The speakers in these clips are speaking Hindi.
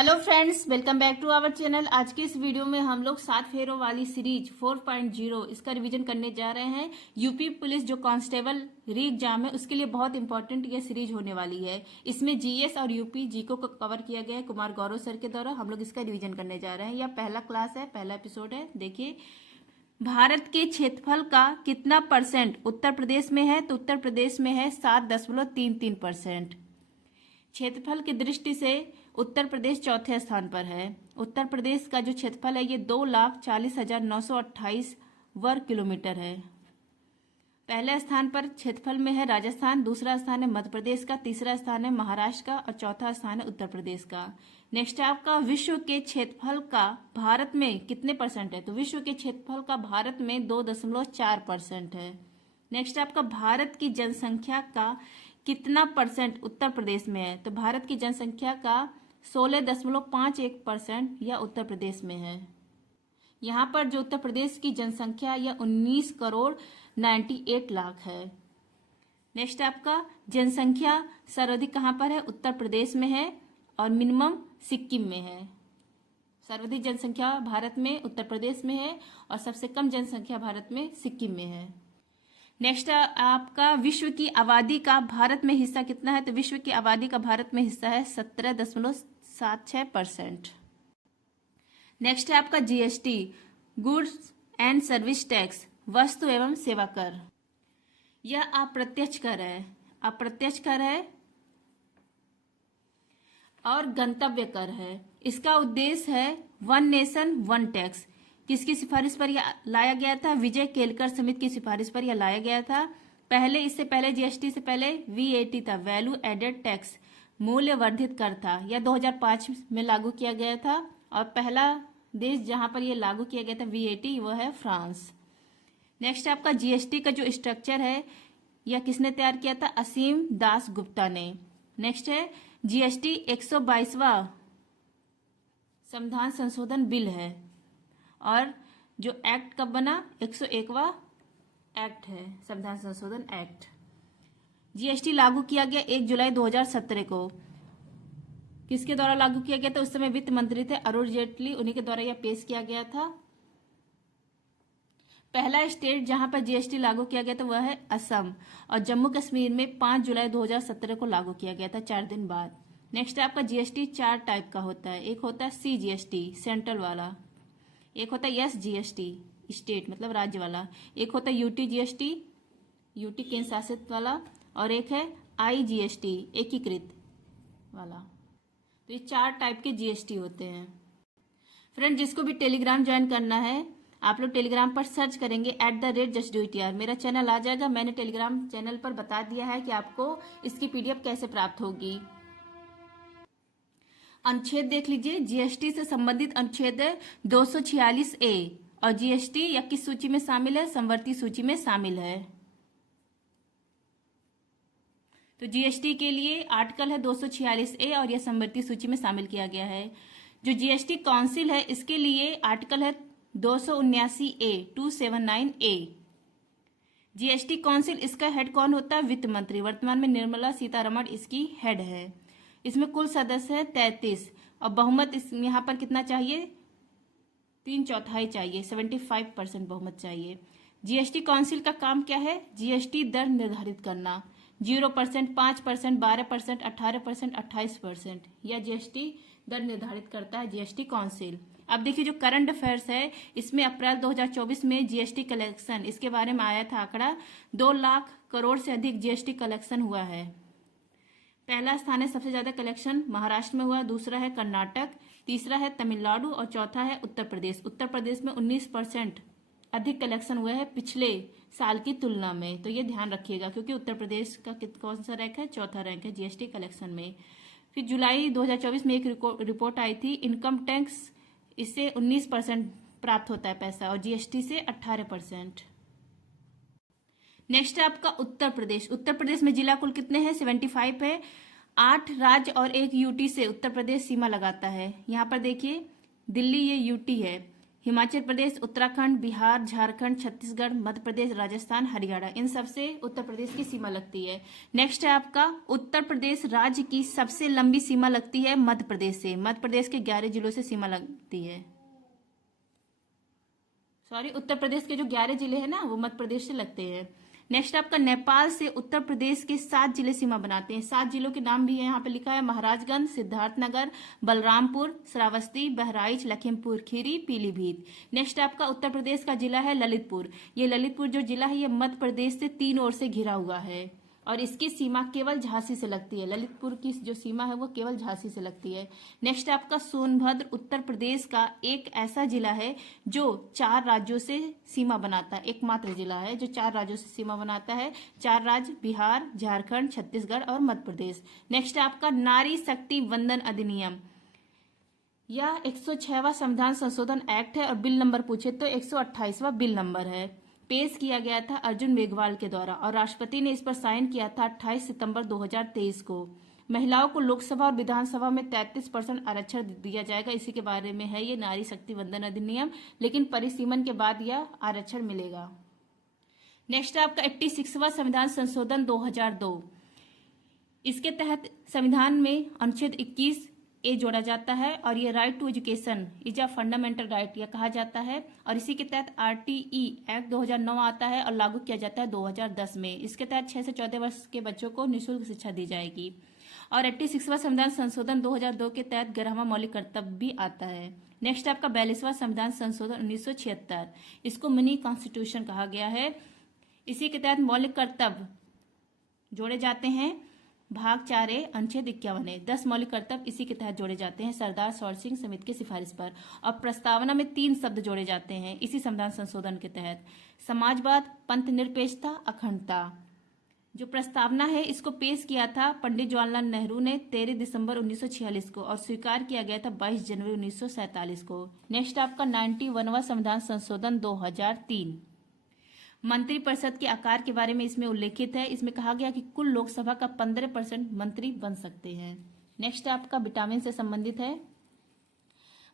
Hello friends, welcome back to our channel. आज के इस वीडियो में हम लोग 7 फेरों वाली सीरीज 4.0 इसका रिवीजन करने जा रहे हैं। यूपी पुलिस जो कांस्टेबल री एग्जाम है उसके लिए बहुत इंपॉर्टेंट ये सीरीज होने वाली है। इसमें जीएस और यूपी जीको को कवर किया गया है कुमार गौरव सर के द्वारा। हम लोग इसका रिवीजन करने जा रहे हैं। यह पहला क्लास है, पहला एपिसोड है। देखिए, भारत के क्षेत्रफल का कितना परसेंट उत्तर प्रदेश में है? तो उत्तर प्रदेश में है 7.33%। क्षेत्रफल की दृष्टि से उत्तर प्रदेश चौथे स्थान पर है। उत्तर प्रदेश का जो क्षेत्रफल है ये 2,40,928 वर्ग किलोमीटर है। पहले स्थान पर क्षेत्रफल में है राजस्थान, दूसरा स्थान है मध्य प्रदेश का, तीसरा स्थान है महाराष्ट्र का और चौथा स्थान है उत्तर प्रदेश का। नेक्स्ट आपका विश्व के क्षेत्रफल का भारत में कितने परसेंट है? तो विश्व के क्षेत्रफल का भारत में 2.4% है। नेक्स्ट आपका भारत की जनसंख्या का कितना परसेंट उत्तर प्रदेश में है? तो भारत की जनसंख्या का 16.51% यह उत्तर प्रदेश में है। यहाँ पर जो उत्तर प्रदेश की जनसंख्या यह 19,98,00,000 है। नेक्स्ट आपका जनसंख्या सर्वाधिक कहाँ पर है? उत्तर प्रदेश में है और मिनिमम सिक्किम में है। सर्वाधिक जनसंख्या भारत में उत्तर प्रदेश में है और सबसे कम जनसंख्या भारत में सिक्किम में है। नेक्स्ट आपका विश्व की आबादी का भारत में हिस्सा कितना है? तो विश्व की आबादी का भारत में हिस्सा है 17.76%। नेक्स्ट है आपका GST, goods and service tax, वस्तु एवं सेवा कर। यह अप्रत्यक्ष कर है, अप्रत्यक्ष कर है और गंतव्य कर है। इसका उद्देश्य है वन नेशन वन टैक्स। किसकी सिफारिश पर यह लाया गया था? विजय केलकर समिति की सिफारिश पर यह लाया गया था। इससे पहले जीएसटी से पहले वीएटी था, वैल्यू एडेड टैक्स, मूल्य वर्धित कर था। यह 2005 में लागू किया गया था और पहला देश जहां पर यह लागू किया गया था वीएटी वह है फ्रांस। नेक्स्ट आपका जीएसटी का जो स्ट्रक्चर है यह किसने तैयार किया था? असीम दास गुप्ता ने। नेक्स्ट है जीएसटी 122वां संविधान संशोधन बिल है और जो एक्ट कब बना? 101वां एक्ट है, संविधान संशोधन एक्ट। जीएसटी लागू किया गया 1 जुलाई 2017 को। किसके द्वारा लागू किया गया था? उस समय वित्त मंत्री थे अरुण जेटली, उन्हीं के द्वारा यह पेश किया गया था। पहला स्टेट जहां पर जीएसटी लागू किया गया था वह है असम और जम्मू कश्मीर में 5 जुलाई 2017 को लागू किया गया था, 4 दिन बाद। नेक्स्ट आपका जीएसटी 4 टाइप का होता है। एक होता है सीजीएसटी सेंट्रल वाला, एक होता है एसजीएसटी स्टेट मतलब राज्य वाला, एक होता है यूटी जीएसटी यूटी केंद्र शासित वाला और एक है आईजीएसटी एकीकृत वाला। तो ये 4 टाइप के जीएसटी होते हैं। फ्रेंड, जिसको भी टेलीग्राम ज्वाइन करना है आप लोग टेलीग्राम पर सर्च करेंगे @justdoitr, मेरा चैनल आ जाएगा। मैंने टेलीग्राम चैनल पर बता दिया है कि आपको इसकी पीडीएफ कैसे प्राप्त होगी। अनुच्छेद देख लीजिए, जीएसटी से संबंधित अनुच्छेद 246A और जीएसटी या किस सूची में शामिल है? समवर्ती सूची में शामिल है। तो जीएसटी के लिए आर्टिकल है 246A और यह समवर्ती सूची में शामिल किया गया है। जो जीएसटी काउंसिल है इसके लिए आर्टिकल है 279A 279A। जीएसटी काउंसिल, इसका हेड कौन होता है? वित्त मंत्री। वर्तमान में निर्मला सीतारमण इसकी हेड है। इसमें कुल सदस्य है 33 और बहुमत यहाँ पर कितना चाहिए? 3/4 चाहिए, 75% बहुमत चाहिए। जीएसटी काउंसिल का काम क्या है? जीएसटी दर निर्धारित करना। 0%, 5%, 12%, 18%, 28% यह जीएसटी दर निर्धारित करता है जीएसटी काउंसिल। अब देखिए, जो करंट अफेयर्स है इसमें अप्रैल 2024 में जीएसटी कलेक्शन, इसके बारे में आया था आंकड़ा, 2 लाख करोड़ से अधिक जीएसटी कलेक्शन हुआ है। पहला स्थान है सबसे ज्यादा कलेक्शन महाराष्ट्र में हुआ, दूसरा है कर्नाटक, तीसरा है तमिलनाडु और चौथा है उत्तर प्रदेश। उत्तर प्रदेश में 19% अधिक कलेक्शन हुआ है पिछले साल की तुलना में। तो ये ध्यान रखिएगा क्योंकि उत्तर प्रदेश का कौन सा रैंक है? चौथा रैंक है जीएसटी कलेक्शन में। फिर जुलाई 2024 में एक रिपोर्ट आई थी, इनकम टैक्स इससे 19% प्राप्त होता है पैसा और जीएसटी से 18%। नेक्स्ट है आपका उत्तर प्रदेश। उत्तर प्रदेश में जिला कुल कितने हैं? 75 है। 8 राज्य और 1 यूटी से उत्तर प्रदेश सीमा लगाता है। यहाँ पर देखिए, दिल्ली ये यूटी है, हिमाचल प्रदेश, उत्तराखंड, बिहार, झारखंड, छत्तीसगढ़, मध्य प्रदेश, राजस्थान, हरियाणा, इन सबसे उत्तर प्रदेश की सीमा लगती है। नेक्स्ट है आपका उत्तर प्रदेश राज्य की सबसे लंबी सीमा लगती है मध्य प्रदेश से। मध्य प्रदेश के 11 जिलों से सीमा लगती है। सॉरी, उत्तर प्रदेश के जो 11 जिले हैं ना वो मध्य प्रदेश से लगते हैं। नेक्स्ट आपका नेपाल से उत्तर प्रदेश के 7 जिले सीमा बनाते हैं। 7 जिलों के नाम भी है यहाँ पे लिखा है, महाराजगंज, सिद्धार्थनगर, बलरामपुर, श्रावस्ती, बहराइच, लखीमपुर खीरी, पीलीभीत। नेक्स्ट आपका उत्तर प्रदेश का जिला है ललितपुर। ये ललितपुर जो जिला है ये मध्य प्रदेश से 3 ओर से घिरा हुआ है और इसकी सीमा केवल झांसी से लगती है। ललितपुर की जो सीमा है वो केवल झांसी से लगती है। नेक्स्ट आपका सोनभद्र उत्तर प्रदेश का एक ऐसा जिला है जो 4 राज्यों से सीमा बनाता है, एकमात्र जिला है जो 4 राज्यों से सीमा बनाता है। 4 राज्य बिहार, झारखंड, छत्तीसगढ़ और मध्य प्रदेश। नेक्स्ट आपका नारी शक्ति वंदन अधिनियम, यह 106वां संविधान संशोधन एक्ट है और बिल नंबर पूछे तो 128वां बिल नंबर है। पेश किया गया था अर्जुन मेघवाल के द्वारा और राष्ट्रपति ने इस पर साइन किया था 28 सितंबर 2023 को। महिलाओं को लोकसभा और विधानसभा में 33% आरक्षण दिया जाएगा, इसी के बारे में है ये नारी शक्ति वंदन अधिनियम, लेकिन परिसीमन के बाद यह आरक्षण मिलेगा। नेक्स्ट आपका 86वां संविधान संशोधन 2002, इसके तहत संविधान में अनुच्छेद 21A जोड़ा जाता है और ये right to education is a fundamental right यह कहा जाता है और इसी के तहत RTE एक्ट 2009 आता है और लागू किया जाता है 2010 में। इसके तहत 6 से 14 वर्ष के बच्चों को निःशुल्क शिक्षा दी जाएगी। और 86वां संविधान संशोधन 2002 के तहत 11वां मौलिक कर्तव्य भी आता है। नेक्स्ट आपका 42वां संविधान संशोधन 1976, इसको मिनी कॉन्स्टिट्यूशन कहा गया है। इसी के तहत मौलिक कर्तव्य जोड़े जाते हैं। भाग 4A अनुच्छेद 51 10 मौलिक कर्तव्य इसी के तहत जोड़े जाते हैं सरदार सौर सिंह समिति की सिफारिश पर। और प्रस्तावना में 3 शब्द जोड़े जाते हैं इसी संविधान संशोधन के तहत, समाजवाद, पंथ निरपेक्षता, अखंडता। जो प्रस्तावना है इसको पेश किया था पंडित जवाहरलाल नेहरू ने 13 दिसंबर 1946 को और स्वीकार किया गया था 22 जनवरी 1947 को। नेक्स्ट आपका 91वां संविधान संशोधन 2003, मंत्रिपरिषद के आकार के बारे में इसमें उल्लेखित है। इसमें कहा गया कि कुल लोकसभा का 15% मंत्री बन सकते हैं। नेक्स्ट आपका विटामिन से संबंधित है।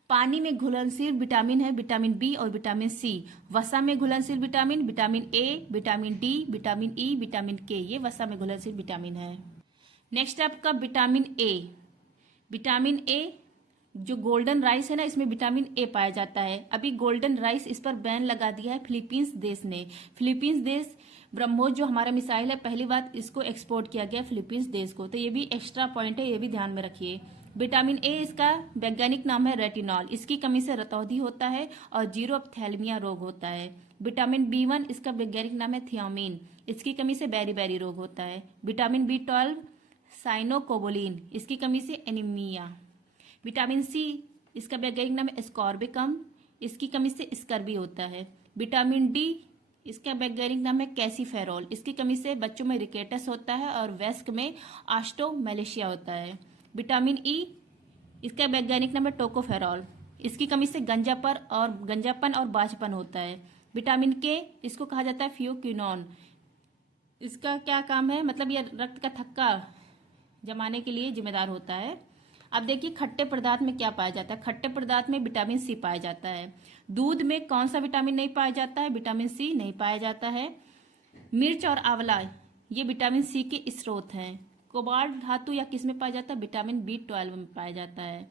पानी में घुलनशील विटामिन है विटामिन बी और विटामिन सी। वसा में घुलनशील vitamin vitamin A, vitamin D, vitamin E, vitamin के, ये वसा में घुलनशील विटामिन है। नेक्स्ट आपका विटामिन ए। विटामिन ए जो गोल्डन राइस है ना, इसमें विटामिन ए पाया जाता है। अभी गोल्डन राइस इस पर बैन लगा दिया है फिलीपींस देश ने। फिलीपींस देश ब्रह्मोस जो हमारा मिसाइल है पहली बार इसको एक्सपोर्ट किया गया फिलीपींस देश को, तो ये भी एक्स्ट्रा पॉइंट है, ये भी ध्यान में रखिए। विटामिन ए इसका वैज्ञानिक नाम है रेटिनॉल, इसकी कमी से रतौंधी होता है और जीरोप्थैल्मिया रोग होता है। विटामिन B1 इसका वैज्ञानिक नाम है थियामिन, इसकी कमी से बेरी रोग होता है। विटामिन B12 साइनोकोबोलिन, इसकी कमी से एनीमिया। विटामिन सी इसका वैज्ञानिक नाम है एस्कॉर्बिकम, इसकी कमी से स्कर्वी होता है। विटामिन डी इसका वैज्ञानिक नाम है कैसीफेरॉल, इसकी कमी से बच्चों में रिकेटस होता है और वयस्क में ऑस्टोमेलेशिया होता है। विटामिन ई इसका वैज्ञानिक नाम है टोकोफेरॉल, इसकी कमी से गंजापन और बाझपन होता है। विटामिन के इसको कहा जाता है फियोक्विनोन, इसका क्या काम है, मतलब यह रक्त का थक्का जमाने के लिए जिम्मेदार होता है। अब देखिए खट्टे पदार्थ में क्या पाया जाता है। खट्टे पदार्थ में विटामिन सी पाया जाता है। दूध में कौन सा विटामिन नहीं पाया जाता है, विटामिन सी नहीं पाया जाता है। मिर्च और आंवला ये विटामिन सी के स्रोत हैं। कोबाल्ट धातु या किस में पाया जाता है, विटामिन B12 में पाया जाता है।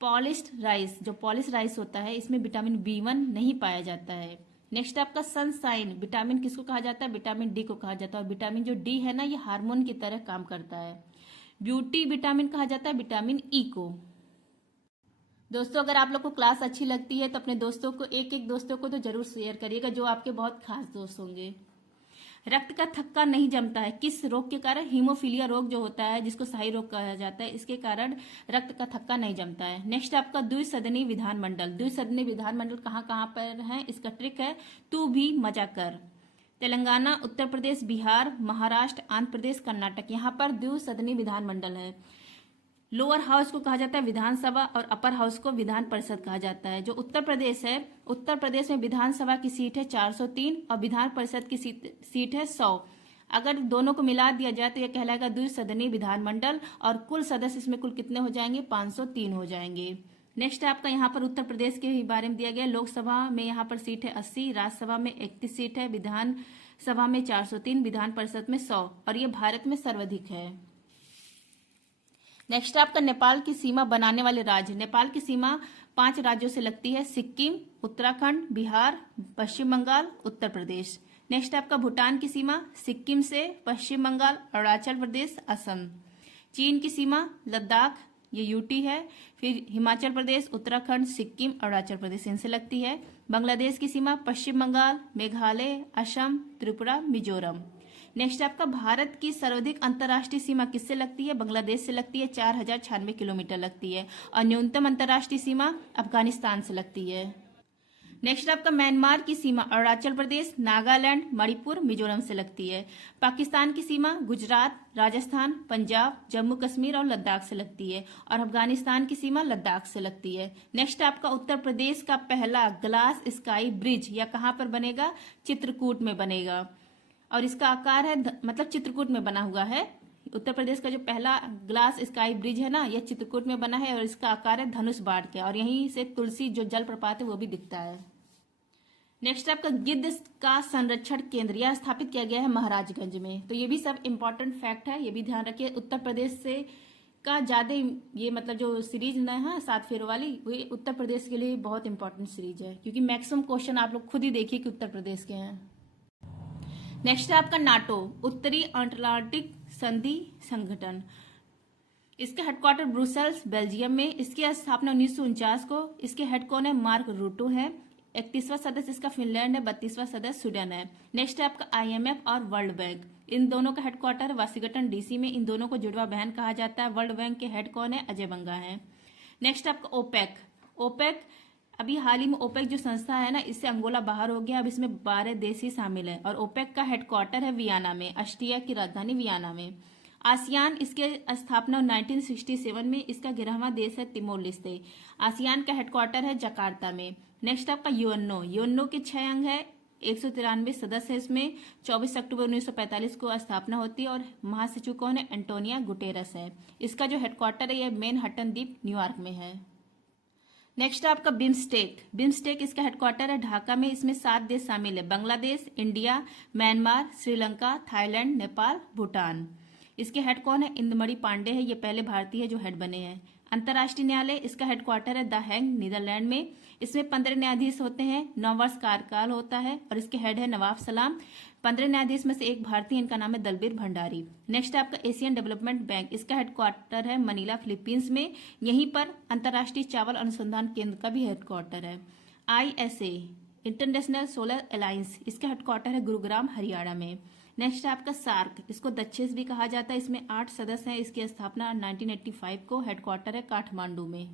पॉलिश्ड राइस, जो पॉलिश राइस होता है इसमें विटामिन B1 नहीं पाया जाता है। नेक्स्ट आपका सनशाइन, विटामिन किसको कहा जाता है, विटामिन डी को कहा जाता है। और विटामिन जो डी है ना ये हार्मोन की तरह काम करता है। ब्यूटी विटामिन कहा जाता है विटामिन ई को। दोस्तों अगर आप लोग को क्लास अच्छी लगती है तो अपने दोस्तों को एक दोस्तों को तो जरूर शेयर करिएगा जो आपके बहुत खास दोस्त होंगे। रक्त का थक्का नहीं जमता है किस रोग के कारण, हीमोफीलिया रोग जो होता है जिसको शाही रोग कहा जाता है, इसके कारण रक्त का थक्का नहीं जमता है। नेक्स्ट आपका द्विसदनी विधानमंडल। द्विसदनी विधानमंडल कहाँ कहाँ पर है, इसका ट्रिक है तू भी मजा कर। तेलंगाना, उत्तर प्रदेश, बिहार, महाराष्ट्र, आंध्र प्रदेश, कर्नाटक, यहाँ पर द्विसदनी विधानमंडल है। लोअर हाउस को कहा जाता है विधानसभा और अपर हाउस को विधान परिषद कहा जाता है। जो उत्तर प्रदेश है, उत्तर प्रदेश में विधानसभा की सीट है 403 और विधान परिषद की सीट है 100। अगर दोनों को मिला दिया जाए तो यह कहलाएगा द्विसदनी विधानमंडल और कुल सदस्य इसमें कुल कितने हो जाएंगे, 503 हो जाएंगे। नेक्स्ट है आपका यहाँ पर उत्तर प्रदेश के बारे में दिया गया। लोकसभा में यहाँ पर सीट है 80, राज्यसभा में 31 सीट है, विधानसभा में 403, विधान परिषद में 100 और ये भारत में सर्वाधिक है। नेक्स्ट आपका नेपाल की सीमा बनाने वाले राज्य। नेपाल की सीमा 5 राज्यों से लगती है, सिक्किम, उत्तराखंड, बिहार, पश्चिम बंगाल, उत्तर प्रदेश। नेक्स्ट आपका भूटान की सीमा सिक्किम से, पश्चिम बंगाल, अरुणाचल प्रदेश, असम। चीन की सीमा लद्दाख, ये यूटी है, फिर हिमाचल प्रदेश, उत्तराखंड, सिक्किम, अरुणाचल प्रदेश इनसे लगती है। बांग्लादेश की सीमा पश्चिम बंगाल, मेघालय, असम, त्रिपुरा, मिजोरम। नेक्स्ट आपका भारत की सर्वाधिक अंतर्राष्ट्रीय सीमा किससे लगती है? बांग्लादेश से लगती है, 4096 किलोमीटर लगती है और न्यूनतम अंतर्राष्ट्रीय सीमा अफगानिस्तान से लगती है। नेक्स्ट आपका म्यांमार की सीमा अरुणाचल प्रदेश, नागालैंड, मणिपुर, मिजोरम से लगती है। पाकिस्तान की सीमा गुजरात, राजस्थान, पंजाब, जम्मू कश्मीर और लद्दाख से लगती है और अफगानिस्तान की सीमा लद्दाख से लगती है। नेक्स्ट आपका उत्तर प्रदेश का पहला ग्लास स्काई ब्रिज या कहाँ पर बनेगा? चित्रकूट में बनेगा और इसका आकार है मतलब चित्रकूट में बना हुआ है। उत्तर प्रदेश का जो पहला ग्लास स्काई ब्रिज है ना, यह चित्रकूट में बना है और इसका आकार है धनुष बाढ़ के और यहीं से तुलसी जो जल प्रपात है वो भी दिखता है। नेक्स्ट आपका गिद्ध का संरक्षण केंद्र यह स्थापित किया गया है महाराजगंज में। तो ये भी सब इंपॉर्टेंट फैक्ट है, ये भी ध्यान रखिए। उत्तर प्रदेश से का ज्यादा ये मतलब जो सीरीज न है 7 फेरों वाली, वो उत्तर प्रदेश के लिए बहुत इंपॉर्टेंट सीरीज है क्योंकि मैक्सिमम क्वेश्चन आप लोग खुद ही देखिए कि उत्तर प्रदेश के हैं। नेक्स्ट है आपका नाटो, उत्तरी अटलांटिक संधि संगठन। इसके हेडक्वार्टर ब्रुसेल्स बेल्जियम में। इसकी स्थापना 1949 को। इसके हेड कौन है? मार्क रूटो है। 31वां सदस्य इसका फिनलैंड है, 32वां सदस्य स्वीडन है। नेक्स्ट है आपका IMF और वर्ल्ड बैंक, इन दोनों का हेडक्वार्टर वाशिंगटन DC में। इन दोनों को जुड़वा बहन कहा जाता है। वर्ल्ड बैंक के हेड कौन है? अजय बंगा है। नेक्स्ट आपका ओपेक अभी हाल ही में ओपेक जो संस्था है ना, इससे अंगोला बाहर हो गया। अब इसमें 12 देश ही शामिल है और ओपेक का हेडक्वार्टर है वियना में, ऑस्ट्रिया की राजधानी वियना में। आसियान, इसके स्थापना 1967 में। इसका 11वां देश है तिमोर लेस्ते। आसियान का हेडक्वार्टर है जकार्ता में। नेक्स्ट आपका यूएनओ के 6 अंग है, 193 सदस्य है इसमें। 24 अक्टूबर 1945 को स्थापना होती है और महासचिव कौन है? एंटोनिया गुटेरस है। इसका जो हेडक्वार्टर है यह मैनहट्टन द्वीप न्यूयॉर्क में है। नेक्स्ट आपका बिम्स्टेक इसका हेडक्वार्टर है ढाका में। इसमें 7 देश शामिल है, Bangladesh, India, Myanmar, Sri Lanka, Thailand, Nepal, Bhutan. इसके हेड कौन है? इंदमणि पांडे है, ये पहले भारतीय जो हेड बने हैं। अंतर्राष्ट्रीय न्यायालय, इसका हेडक्वार्टर है द हैग, नीदरलैंड में। इसमें 15 न्यायाधीश होते हैं, 9 वर्ष कार्यकाल होता है और इसके हेड है नवाब सलाम। 15 न्यायाधीश में से एक भारतीय, इनका नाम है दलबीर भंडारी। नेक्स्ट आपका एशियन डेवलपमेंट बैंक, इसका हेडक्वार्टर है मनीला, फिलीपींस में। यहीं पर अंतर्राष्ट्रीय चावल अनुसंधान केंद्र का भी हेडक्वार्टर है। ISA इंटरनेशनल सोलर अलायंस, इसका हेडक्वार्टर है गुरुग्राम, हरियाणा में। नेक्स्ट है आपका सार्क, इसको दक्षेस भी कहा जाता है। इसमें 8 सदस्य हैं। इसकी स्थापना 1985 को, हेडक्वार्टर है काठमांडू में।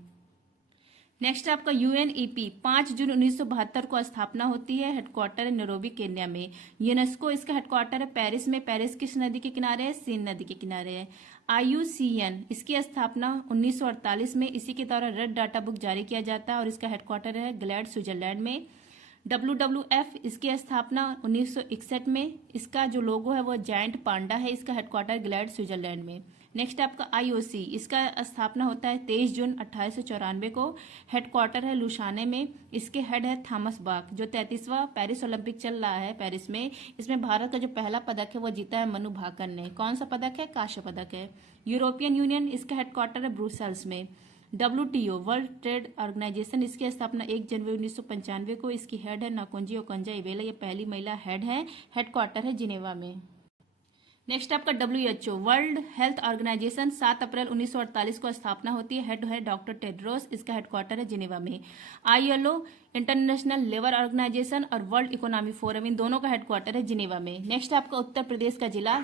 नेक्स्ट आपका UNEP 5 जून 1972 को स्थापना होती है, हेडक्वार्टर है नैरोबी, केन्या में। यूनेस्को, इसका हेडक्वार्टर है पेरिस में। पेरिस किस नदी के किनारे है? सीन नदी के किनारे है। IUCN, इसकी स्थापना 1948 में। इसी के द्वारा रेड डाटा बुक जारी किया जाता है और इसका हेडक्वार्टर है ग्लैड, स्विट्जरलैंड में। WWF, इसकी स्थापना 1961 में। इसका जो लोगो है वो जायंट पांडा है। इसका हेडक्वार्टर ग्लैड, स्विट्जरलैंड में। नेक्स्ट आपका IOC, इसका स्थापना होता है 23 जून 1894 को। हेडक्वार्टर है लुसाने में। इसके हेड है थॉमस बाक। जो 33वां पेरिस ओलंपिक चल रहा है पेरिस में, इसमें भारत का जो पहला पदक है वो जीता है मनु भाकर ने। कौन सा पदक है? कांस्य पदक है। यूरोपियन यूनियन, इसका हेडक्वार्टर है ब्रुसेल्स में। WTO वर्ल्ड ट्रेड ऑर्गेनाइजेशन, इसकी स्थापना 1 जनवरी 1995 को। इसकी हेड है नाकुंजी ओकंजा इवेला, ये पहली महिला हेड है। हेडक्वार्टर है जिनेवा में। नेक्स्ट आपका WHO वर्ल्ड हेल्थ ऑर्गेनाइजेशन, 7 अप्रैल 1948 को स्थापना होती है। हेड है डॉक्टर टेड्रोस। इसका हेडक्वार्टर है जिनेवा में। ILO इंटरनेशनल लेबर ऑर्गेनाइजेशन और वर्ल्ड इकोनॉमिक फोरम, इन दोनों का हेडक्वार्टर है जिनेवा में। नेक्स्ट आपका उत्तर प्रदेश का जिला,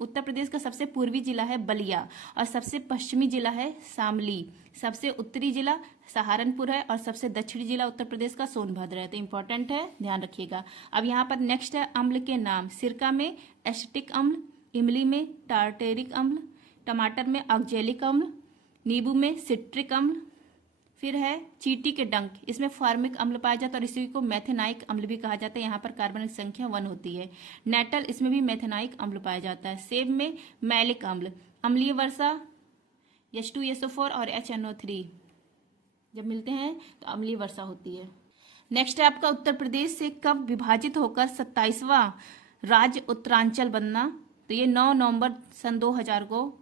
उत्तर प्रदेश का सबसे पूर्वी जिला है बलिया और सबसे पश्चिमी जिला है शामली। सबसे उत्तरी जिला सहारनपुर है और सबसे दक्षिणी जिला उत्तर प्रदेश का सोनभद्र है। तो इंपॉर्टेंट है, ध्यान रखिएगा। अब यहाँ पर नेक्स्ट है अम्ल के नाम। सिरका में एसिटिक अम्ल, इमली में टार्टेरिक अम्ल, टमाटर में ऑक्जेलिक अम्ल, नींबू में सिट्रिक अम्ल। फिर है चींटी के डंक, इसमें फार्मिक अम्ल पाया जाता है और इसी को मेथेनाइक अम्ल भी कहा जाता है। यहाँ पर कार्बनिक संख्या 1 होती है। नेटल, इसमें भी मेथेनाइक अम्ल पाया जाता है। सेब में मैलिक अम्ल, अम्लीय वर्षा H2SO4 और HNO3। जब मिलते हैं तो अम्लीय वर्षा होती है। नेक्स्ट है आपका उत्तर प्रदेश से कब विभाजित होकर 27वां राज्य उत्तरांचल बनना। तो ये 9 नवंबर सन 2000 को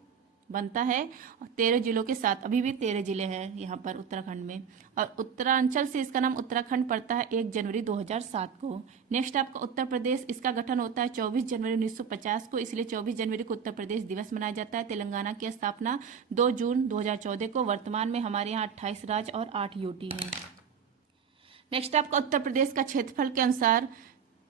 बनता है और 13 जिलों के साथ, अभी भी 13 जिले हैं यहाँ पर उत्तराखंड में, और उत्तरांचल से इसका नाम उत्तराखंड पड़ता है 1 जनवरी 2007 को। नेक्स्ट आपका उत्तर प्रदेश, इसका गठन होता है 24 जनवरी 1950 को, इसलिए 24 जनवरी को उत्तर प्रदेश दिवस मनाया जाता है। तेलंगाना की स्थापना 2 जून 2014 को। वर्तमान में हमारे यहाँ 28 राज्य और 8 यूटी है। नेक्स्ट आपका उत्तर प्रदेश का क्षेत्रफल के अनुसार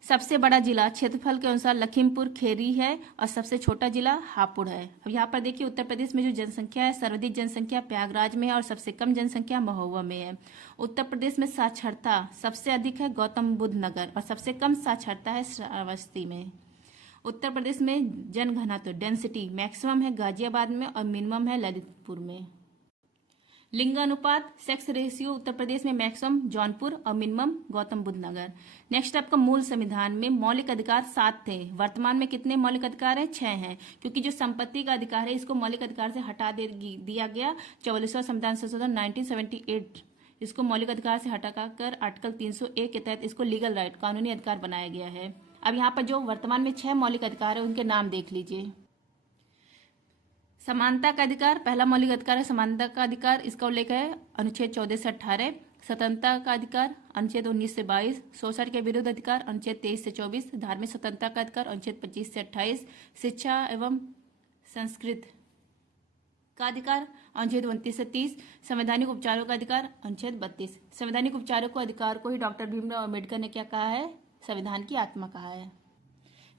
सबसे बड़ा जिला क्षेत्रफल के अनुसार लखीमपुर खेरी है और सबसे छोटा जिला हापुड़ है। अब यहाँ पर देखिए उत्तर प्रदेश में जो जनसंख्या है, सर्वाधिक जनसंख्या प्रयागराज में है और सबसे कम जनसंख्या महोबा में है। उत्तर प्रदेश में साक्षरता सबसे अधिक है गौतम बुद्ध नगर और सबसे कम साक्षरता है श्रावस्ती में। उत्तर प्रदेश में जनघनत्व डेंसिटी मैक्सिमम है गाजियाबाद में और मिनिमम है ललितपुर में। लिंगानुपात सेक्स रेशियो उत्तर प्रदेश में मैक्सिमम जौनपुर और मिनिमम गौतम बुद्ध नगर। नेक्स्ट आपका मूल संविधान में मौलिक अधिकार 7 थे, वर्तमान में कितने मौलिक अधिकार हैं? 6 हैं, क्योंकि जो संपत्ति का अधिकार है इसको मौलिक अधिकार से हटा दिया गया। 44वां संविधान संशोधन 1978 इसको मौलिक अधिकार से हटाकर आर्टिकल 301 के तहत इसको लीगल राइट कानूनी अधिकार बनाया गया है। अब यहाँ पर जो वर्तमान में 6 मौलिक अधिकार है उनके नाम देख लीजिए। समानता का अधिकार, पहला मौलिक अधिकार है समानता का अधिकार, इसका उल्लेख है अनुच्छेद 14 से 18। स्वतंत्रता का अधिकार अनुच्छेद 19 से 22। शोषण के विरुद्ध अधिकार अनुच्छेद 23 से 24। धार्मिक स्वतंत्रता का अधिकार अनुच्छेद 25 से 28। शिक्षा एवं संस्कृति का अधिकार अनुच्छेद 29 से 30। संवैधानिक उपचारों का अधिकार अनुच्छेद 32। संवैधानिक उपचारों को अधिकार को ही डॉक्टर भीमराव अम्बेडकर ने क्या कहा है? संविधान की आत्मा कहा है।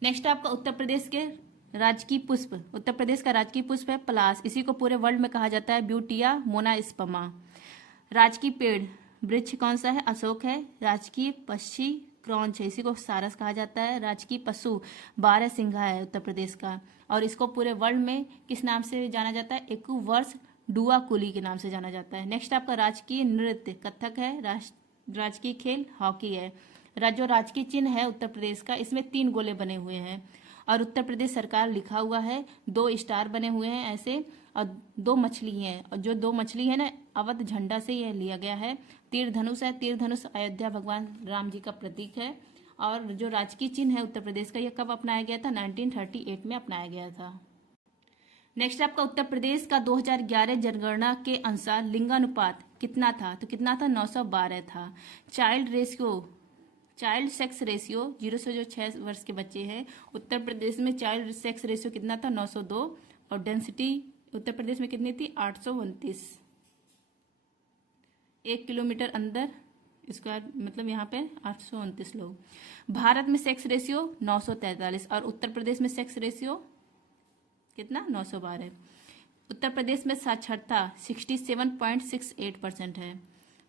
नेक्स्ट आपका उत्तर प्रदेश के राजकीय पुष्प, उत्तर प्रदेश का राजकीय पुष्प है पलाश, इसी को पूरे वर्ल्ड में कहा जाता है ब्यूटिया मोनास्पर्मा। राजकीय पेड़ वृक्ष कौन सा है? अशोक है। राजकीय पक्षी क्रॉन्च है, इसी को सारस कहा जाता है। राजकीय पशु बारहसिंघा है उत्तर प्रदेश का, और इसको पूरे वर्ल्ड में किस नाम से जाना जाता है? एक्यूवर्स डुआ कुली के नाम से जाना जाता है। नेक्स्ट आपका राजकीय नृत्य कथक है। राजकीय खेल हॉकी है। जो राजकीय चिन्ह है उत्तर प्रदेश का, इसमें 3 गोले बने हुए हैं और उत्तर प्रदेश सरकार लिखा हुआ है। 2 स्टार बने हुए हैं ऐसे, और 2 मछली हैं, और जो 2 मछली है ना अवध झंडा से यह लिया गया है। तीर धनुष है, तीर धनुष अयोध्या भगवान राम जी का प्रतीक है। और जो राजकीय चिन्ह है उत्तर प्रदेश का, यह कब अपनाया गया था? 1938 में अपनाया गया था। नेक्स्ट आपका उत्तर प्रदेश का 2011 जनगणना के अनुसार लिंगानुपात कितना था? तो कितना था? 912 था। चाइल्ड सेक्स रेशियो 0 से जो 6 वर्ष के बच्चे हैं उत्तर प्रदेश में चाइल्ड सेक्स रेशियो कितना था? 902। और डेंसिटी उत्तर प्रदेश में कितनी थी? 829 1 किलोमीटर अंदर स्क्वायर, मतलब यहाँ पे 829 लोग। भारत में सेक्स रेशियो 943 और उत्तर प्रदेश में सेक्स रेशियो कितना? 912। उत्तर प्रदेश में साक्षरता 67.68% है,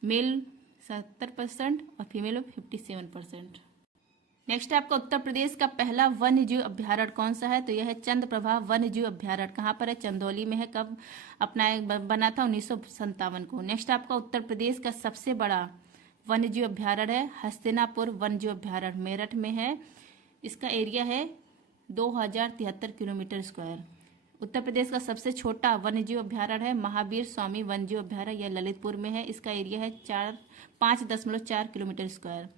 मेल 70% और फीमेल 57%। नेक्स्ट आपका उत्तर प्रदेश का पहला वन्य जीव अभ्यारण्य कौन सा है? तो यह है चंद्रप्रभा वन्य जीव अभ्यारण्य। कहाँ पर है? चंदौली में है। कब बना था? 1957 को। नेक्स्ट आपका उत्तर प्रदेश का सबसे बड़ा वन्य जीव अभ्यारण्य है हस्तिनापुर वन्य जीव अभ्यारण्य, मेरठ में है। इसका एरिया है 2073 किलोमीटर स्क्वायर। उत्तर प्रदेश का सबसे छोटा वन्यजीव अभ्यारण्य है महावीर स्वामी वन्यजीव अभ्यारण्य, यह ललितपुर में है। इसका एरिया है 5.4 किलोमीटर स्क्वायर।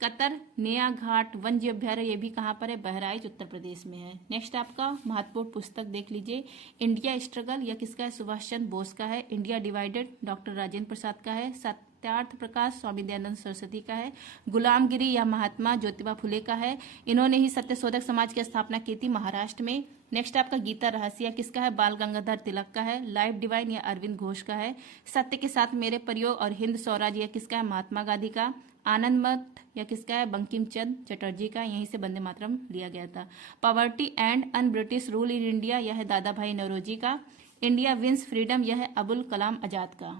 कतर नया घाट वन्यजीव अभ्यारण्य, ये भी कहाँ पर है? बहराइच उत्तर प्रदेश में है। नेक्स्ट आपका महत्वपूर्ण पुस्तक देख लीजिए। इंडिया स्ट्रगल, यह किसका है? सुभाष चंद्र बोस का है। India divided doctor Rajendra Prasad का है। सत्यार्थ प्रकाश स्वामी दयानंद सरस्वती का है। गुलामगिरी या महात्मा ज्योतिबा फुले का है। इन्होंने ही सत्यशोधक समाज की स्थापना की थी महाराष्ट्र में। नेक्स्ट आपका गीता रहस्य किसका है? बाल गंगाधर तिलक का है। लाइफ डिवाइन या अरविंद घोष का है। सत्य के साथ मेरे प्रयोग और हिंद स्वराज यह किसका है? महात्मा गांधी का। आनंद मठ या किसका है? बंकिम चंद्र चटर्जी का, यहीं से वंदे मातरम लिया गया था। Poverty and un British rule in India, यह है दादा भाई नौरोजी का। इंडिया विंस फ्रीडम, यह है अबुल कलाम आजाद का।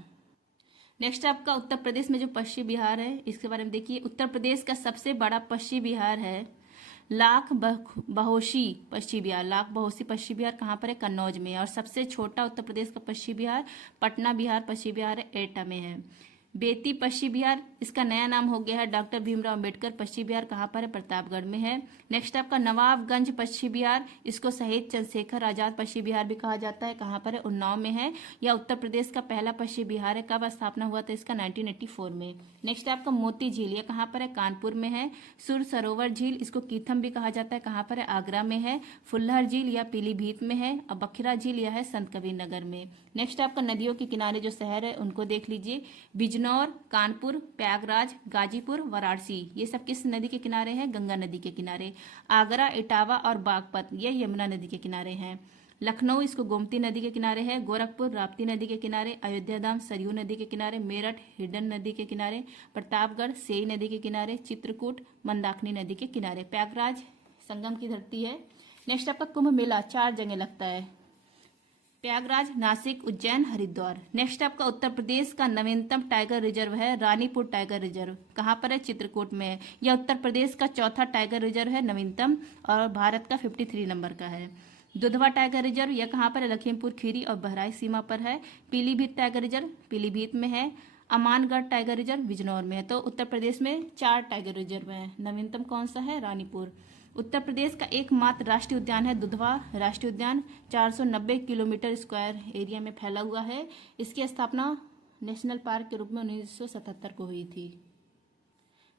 नेक्स्ट आपका उत्तर प्रदेश में जो पश्चिम बिहार है इसके बारे में देखिए। उत्तर प्रदेश का सबसे बड़ा पश्चिम बिहार है लाख बहोशी पश्चिम बिहार। लाख बहोशी पश्चिम बिहार कहाँ पर है? कन्नौज में। और सबसे छोटा उत्तर प्रदेश का पश्चिम बिहार पटना बिहार पश्चिम बिहार है, एटा में है। बेती पश्चिम बिहार, इसका नया नाम हो गया है डॉक्टर भीमराव अंबेडकर पश्चिम बिहार। कहाँ पर है? प्रतापगढ़ में है। नेक्स्ट आपका नवाबगंज पश्चिम बिहार, इसको शहीद चंद्रशेखर आजाद पश्चिम बिहार भी कहा जाता है। कहाँ पर है? उन्नाव में है। यह उत्तर प्रदेश का पहला पश्चिम बिहार है। कब स्थापना हुआ था इसका? 1984 में। नेक्स्ट आपका मोती झील, यह कहाँ पर है? कानपुर में है। सुर सरोवर झील, इसको कीथम भी कहा जाता है। कहाँ पर है? आगरा में है। फुल्लहर झील यह पीलीभीत में है। और बखरा झील यह है संत कबीर नगर में। नेक्स्ट आपका नदियों के किनारे जो शहर है उनको देख लीजिए। बिजनौर, कानपुर, प्रयागराज, गाजीपुर, वाराणसी, ये सब किस नदी के किनारे हैं? गंगा नदी के किनारे। आगरा, इटावा और बागपत ये यमुना नदी के किनारे हैं। लखनऊ, इसको गोमती नदी के किनारे है। गोरखपुर राप्ती नदी के किनारे। अयोध्या धाम सरयू नदी के किनारे। मेरठ हिडन नदी के किनारे। प्रतापगढ़ सेई नदी के किनारे। चित्रकूट मंदाकिनी नदी के किनारे। प्रयागराज संगम की धरती है। नेक्स्ट आपका कुंभ मेला 4 जगह लगता है। प्रयागराज, नासिक, उज्जैन, हरिद्वार। नेक्स्ट आपका उत्तर प्रदेश का नवीनतम टाइगर रिजर्व है रानीपुर टाइगर रिजर्व। कहाँ पर है? चित्रकूट में है। यह उत्तर प्रदेश का चौथा टाइगर रिजर्व है नवीनतम और भारत का 53 नंबर का है। दुधवा टाइगर रिजर्व, यह कहाँ पर है? लखीमपुर खीरी और बहराइच सीमा पर है। पीलीभीत टाइगर रिजर्व पीलीभीत में है। अमानगढ़ टाइगर रिजर्व बिजनौर में है। तो उत्तर प्रदेश में 4 टाइगर रिजर्व है। नवीनतम कौन सा है? रानीपुर। उत्तर प्रदेश का एकमात्र राष्ट्रीय उद्यान है दुधवा राष्ट्रीय उद्यान। 490 किलोमीटर स्क्वायर एरिया में फैला हुआ है। इसकी स्थापना नेशनल पार्क के रूप में 1977 को हुई थी।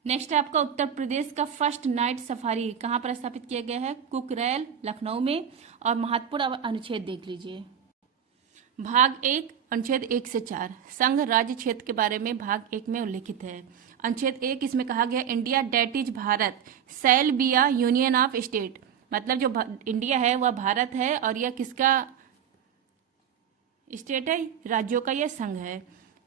नेक्स्ट है आपका उत्तर प्रदेश का फर्स्ट नाइट सफारी कहाँ पर स्थापित किया गया है? कुकरेल लखनऊ में। और महत्वपूर्ण अनुच्छेद देख लीजिए। भाग 1 अनुच्छेद 1 से 4 संघ राज्य क्षेत्र के बारे में भाग 1 में उल्लेखित है। अनुच्छेद 1 इसमें कहा गया India that is Bharat shall be a union of state, मतलब जो इंडिया है वह भारत है और यह किसका स्टेट है? राज्यों का यह संघ है।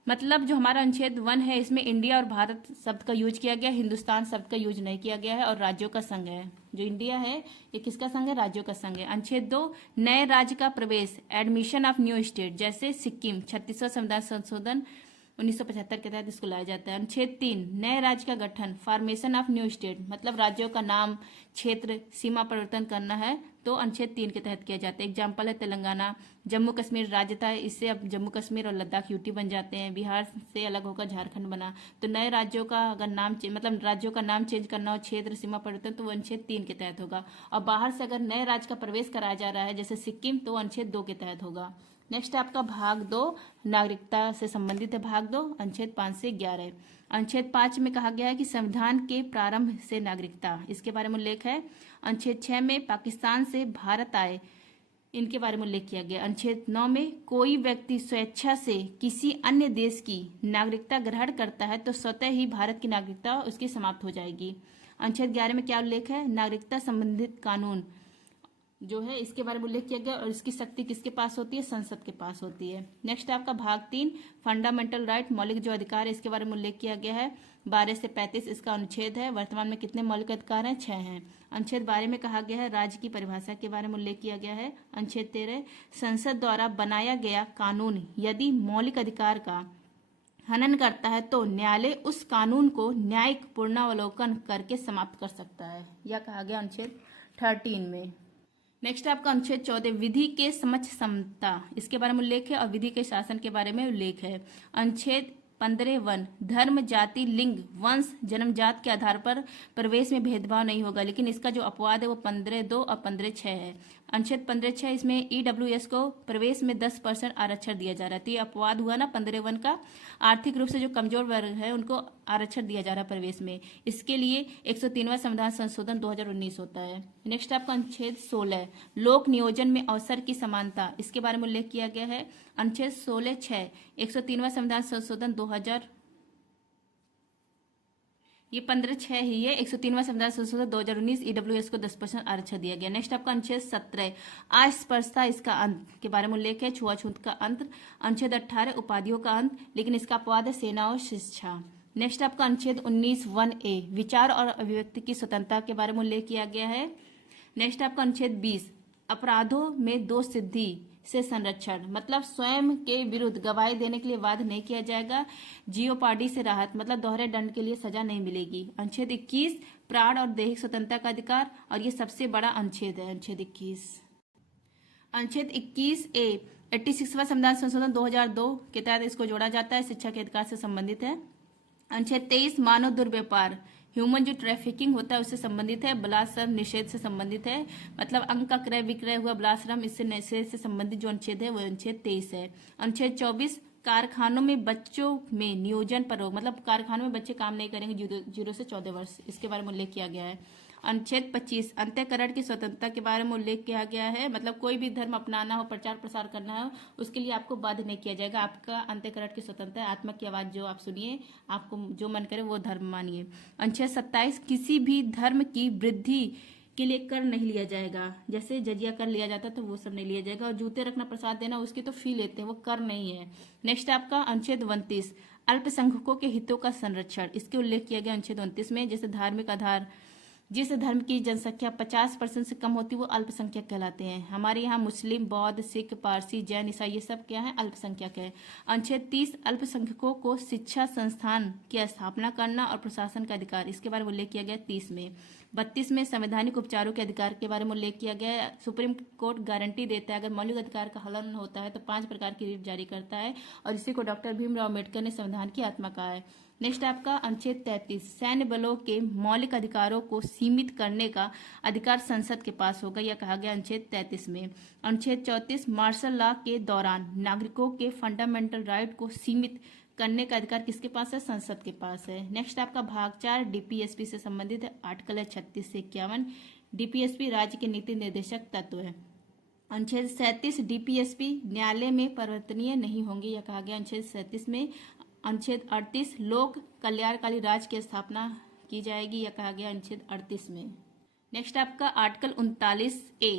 मतलब जो हमारा अनुच्छेद 1 है इसमें इंडिया और भारत शब्द का यूज किया गया, हिंदुस्तान शब्द का यूज नहीं किया गया है और राज्यों का संघ है। जो इंडिया है ये किसका संघ है? राज्यों का संघ है। अनुच्छेद 2 नए राज्य का प्रवेश एडमिशन ऑफ न्यू स्टेट, जैसे सिक्किम 36वां संविधान संशोधन 1975 के तहत इसको लाया जाता है। अनुच्छेद 3 नए राज्य का गठन फॉर्मेशन ऑफ न्यू स्टेट, मतलब राज्यों का नाम क्षेत्र सीमा परिवर्तन करना है तो अनुच्छेद 3 के तहत किया जाता है। एग्जाम्पल है तेलंगाना, जम्मू कश्मीर राज्य था, इससे अब जम्मू कश्मीर और लद्दाख यूटी बन जाते हैं। बिहार से अलग होकर झारखंड बना। तो नए राज्यों का अगर नाम मतलब राज्यों का नाम चेंज करना हो, क्षेत्र सीमा परिवर्तन, तो वो अनुच्छेद 3 के तहत होगा। और बाहर से अगर नए राज्य का प्रवेश कराया जा रहा है जैसे सिक्किम, तो अनुच्छेद 2 के तहत होगा। नेक्स्ट आपका भाग 2 नागरिकता से संबंधित है। भाग 2 अनुच्छेद 5 से 11। अनुच्छेद 5 में कहा गया है कि संविधान के प्रारंभ से नागरिकता, इसके बारे में उल्लेख है। अनुच्छेद 6 में पाकिस्तान से भारत आए, इनके बारे में उल्लेख किया गया। अनुच्छेद 9 में कोई व्यक्ति स्वेच्छा से किसी अन्य देश की नागरिकता ग्रहण करता है तो स्वतः ही भारत की नागरिकता उसकी समाप्त हो जाएगी। अनुच्छेद 11 में क्या उल्लेख है? नागरिकता संबंधित कानून जो है इसके बारे में उल्लेख किया गया और इसकी शक्ति किसके पास होती है? संसद के पास होती है। नेक्स्ट आपका भाग 3 फंडामेंटल राइट, मौलिक जो अधिकार है इसके बारे में उल्लेख किया गया है। 12 से 35 इसका अनुच्छेद है। वर्तमान में कितने मौलिक अधिकार हैं? 6 हैं। अनुच्छेद 12 में कहा गया है राज्य की परिभाषा के बारे में उल्लेख किया गया है। अनुच्छेद 13 संसद द्वारा बनाया गया कानून यदि मौलिक अधिकार का हनन करता है तो न्यायालय उस कानून को न्यायिक पुनरावलोकन करके समाप्त कर सकता है, यह कहा गया अनुच्छेद 13 में। नेक्स्ट आपका अनुच्छेद 14 विधि के समक्ष समता, इसके बारे में उल्लेख है और विधि के शासन के बारे में उल्लेख है। अनुच्छेद 15(1) धर्म, जाति, लिंग, वंश, जन्मजात के आधार पर प्रवेश में भेदभाव नहीं होगा, लेकिन इसका जो अपवाद है वो 15(2) और 15(6) है। अनुच्छेद 15(6) इसमें EWS को प्रवेश में 10% आरक्षण दिया जा रहा है। तो ये अपवाद हुआ ना 15(1) का। आर्थिक रूप से जो कमजोर वर्ग है उनको आरक्षण दिया जा रहा है प्रवेश में। इसके लिए 103वां संविधान संशोधन 2019 होता है। नेक्स्ट आपका अनुच्छेद 16 लोक नियोजन में अवसर की समानता, इसके बारे में उल्लेख किया गया है। अनुच्छेद 16(6) 103वां संविधान संशोधन 2000, ये 15(6) ही है। 103वां संविधान संशोधन 2019 EWS को 10% आरक्षण दिया गया। नेक्स्ट आपका अनुच्छेद 17 अस्पृश्यता, इसका अंत के बारे में उल्लेख है। छुआछूत का अंत। अनुच्छेद 18 उपाधियों का अंत, लेकिन इसका अपवाद है सेना और शिक्षा। नेक्स्ट आपका अनुच्छेद 19(1)(a) विचार और अभिव्यक्ति की स्वतंत्रता के बारे में उल्लेख किया गया है। नेक्स्ट आपका अनुच्छेद 20 अपराधों में दोष सिद्धि से संरक्षण, मतलब स्वयं के विरुद्ध गवाही देने के लिए वाद नहीं किया जाएगा। जीओपार्डी से राहत, मतलब दोहरे दंड के लिए सजा नहीं मिलेगी। अनुच्छेद 21 प्राण और दैहिक स्वतंत्रता का अधिकार, और ये सबसे बड़ा अनुच्छेद है अनुच्छेद 21। अनुच्छेद 21(a) 86वां संविधान संशोधन 2002 के तहत इसको जोड़ा जाता है, शिक्षा के अधिकार से संबंधित है। अनुच्छेद 23 मानव दुर्व्यापार, ह्यूमन जो ट्रैफिकिंग होता है उससे संबंधित है। बलात्श्रम निषेध से संबंधित है, मतलब अंग का क्रय विक्रय हुआ बलात्श्रम, इससे निषेध से संबंधित जो अनुच्छेद है वो अनुच्छेद 23 है। अनुच्छेद 24 कारखानों में बच्चों में नियोजन पर रोक, मतलब कारखानों में बच्चे काम नहीं करेंगे 0 से 14 वर्ष, इसके बारे में उल्लेख किया गया है। अनुच्छेद 25 अंतःकरण की स्वतंत्रता के बारे में उल्लेख किया गया है, मतलब कोई भी धर्म अपनाना हो, प्रचार प्रसार करना हो, उसके लिए आपको बाध्य नहीं किया जाएगा। आपका अंतःकरण की स्वतंत्रता है, आत्मा की आवाज जो आप सुनिए, आपको जो मन करे वो धर्म मानिए। अनुच्छेद 27 किसी भी धर्म की वृद्धि के लिए कर नहीं लिया जाएगा, जैसे जजिया कर लिया जाता तो वो सब नहीं लिया जाएगा। और जूते रखना, प्रसाद देना, उसकी तो फी लेते हैं, वो कर नहीं है। नेक्स्ट आपका अनुच्छेद 29 अल्पसंख्यकों के हितों का संरक्षण, इसके उल्लेख किया गया अनुच्छेद 29 में। जैसे धार्मिक आधार, जिस धर्म की जनसंख्या 50% से कम होती है वो अल्पसंख्यक कहलाते हैं। हमारे यहाँ मुस्लिम, बौद्ध, सिख, पारसी, जैन, ईसाई ये सब क्या है, अल्पसंख्यक है। अनुच्छेद 30 अल्पसंख्यकों को शिक्षा संस्थान की स्थापना करना और प्रशासन का अधिकार, इसके बारे में उल्लेख किया गया 30 में। 32 में संवैधानिक उपचारों के अधिकार के बारे में उल्लेख किया गया है। सुप्रीम कोर्ट गारंटी देता है अगर मौलिक अधिकार का हनन होता है तो 5 प्रकार की रिट जारी करता है, और इसी को डॉक्टर भीमराव अम्बेडकर ने संविधान की आत्मा कहा है। नेक्स्ट आपका अनुच्छेद 33 सैन्य बलों के मौलिक अधिकारों को सीमित करने का अधिकार संसद के पास होगा, यह कहा गया अनुच्छेद 33 में। अनुच्छेद 34 मार्शल लॉ के दौरान नागरिकों के फंडामेंटल राइट को सीमित करने का अधिकार किसके पास है, संसद के पास है। नेक्स्ट आपका भाग 4 डीपीएसपी से संबंधित है, आर्टिकल है 36 से 51। डीपीएसपी राज्य के नीति निर्देशक तत्व है। अनुच्छेद 37 डीपीएसपी न्यायालय में परिवर्तनीय नहीं होंगे, यह कहा गया अनुच्छेद 37 में। अनुच्छेद 38 लोक कल्याणकारी राज्य की स्थापना की जाएगी, यह कहा गया अनुच्छेद 38 में। नेक्स्ट आपका आर्टिकल 39A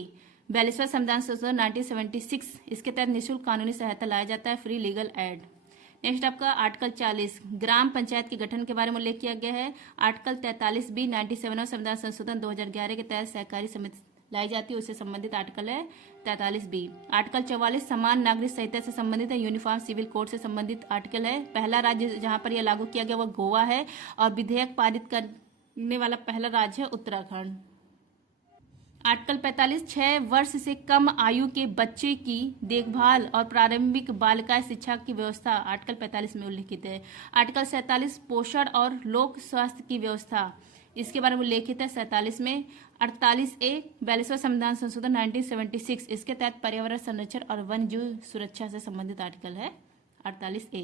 42वां संविधान संशोधन 1976, इसके तहत निःशुल्क कानूनी सहायता लाया जाता है, फ्री लीगल एड। नेक्स्ट आपका आर्टिकल 40 ग्राम पंचायत के गठन के बारे में उल्लेख किया गया है। आर्टिकल 43B 97वां संविधान संशोधन 2011 के तहत सहकारी समिति लाई जाती है, उससे संबंधित आर्टिकल है 43B। आर्टिकल 44 समान नागरिक संहिता से संबंधित है, यूनिफॉर्म सिविल कोड से संबंधित आर्टिकल है। पहला राज्य जहां पर यह लागू किया गया वह गोवा है, और विधेयक पारित करने वाला पहला राज्य है उत्तराखंड। आर्टिकल 45 6 वर्ष से कम आयु के बच्चे की देखभाल और प्रारंभिक बालिका शिक्षा की व्यवस्था आर्टिकल 45 में उल्लेखित है। आर्टिकल 47 पोषण और लोक स्वास्थ्य की व्यवस्था, इसके बारे में उल्लेखित है 47 में। 48A 42वां संविधान संशोधन 1976, इसके तहत पर्यावरण संरक्षण और वन्य जीव सुरक्षा से संबंधित आर्टिकल है 48A,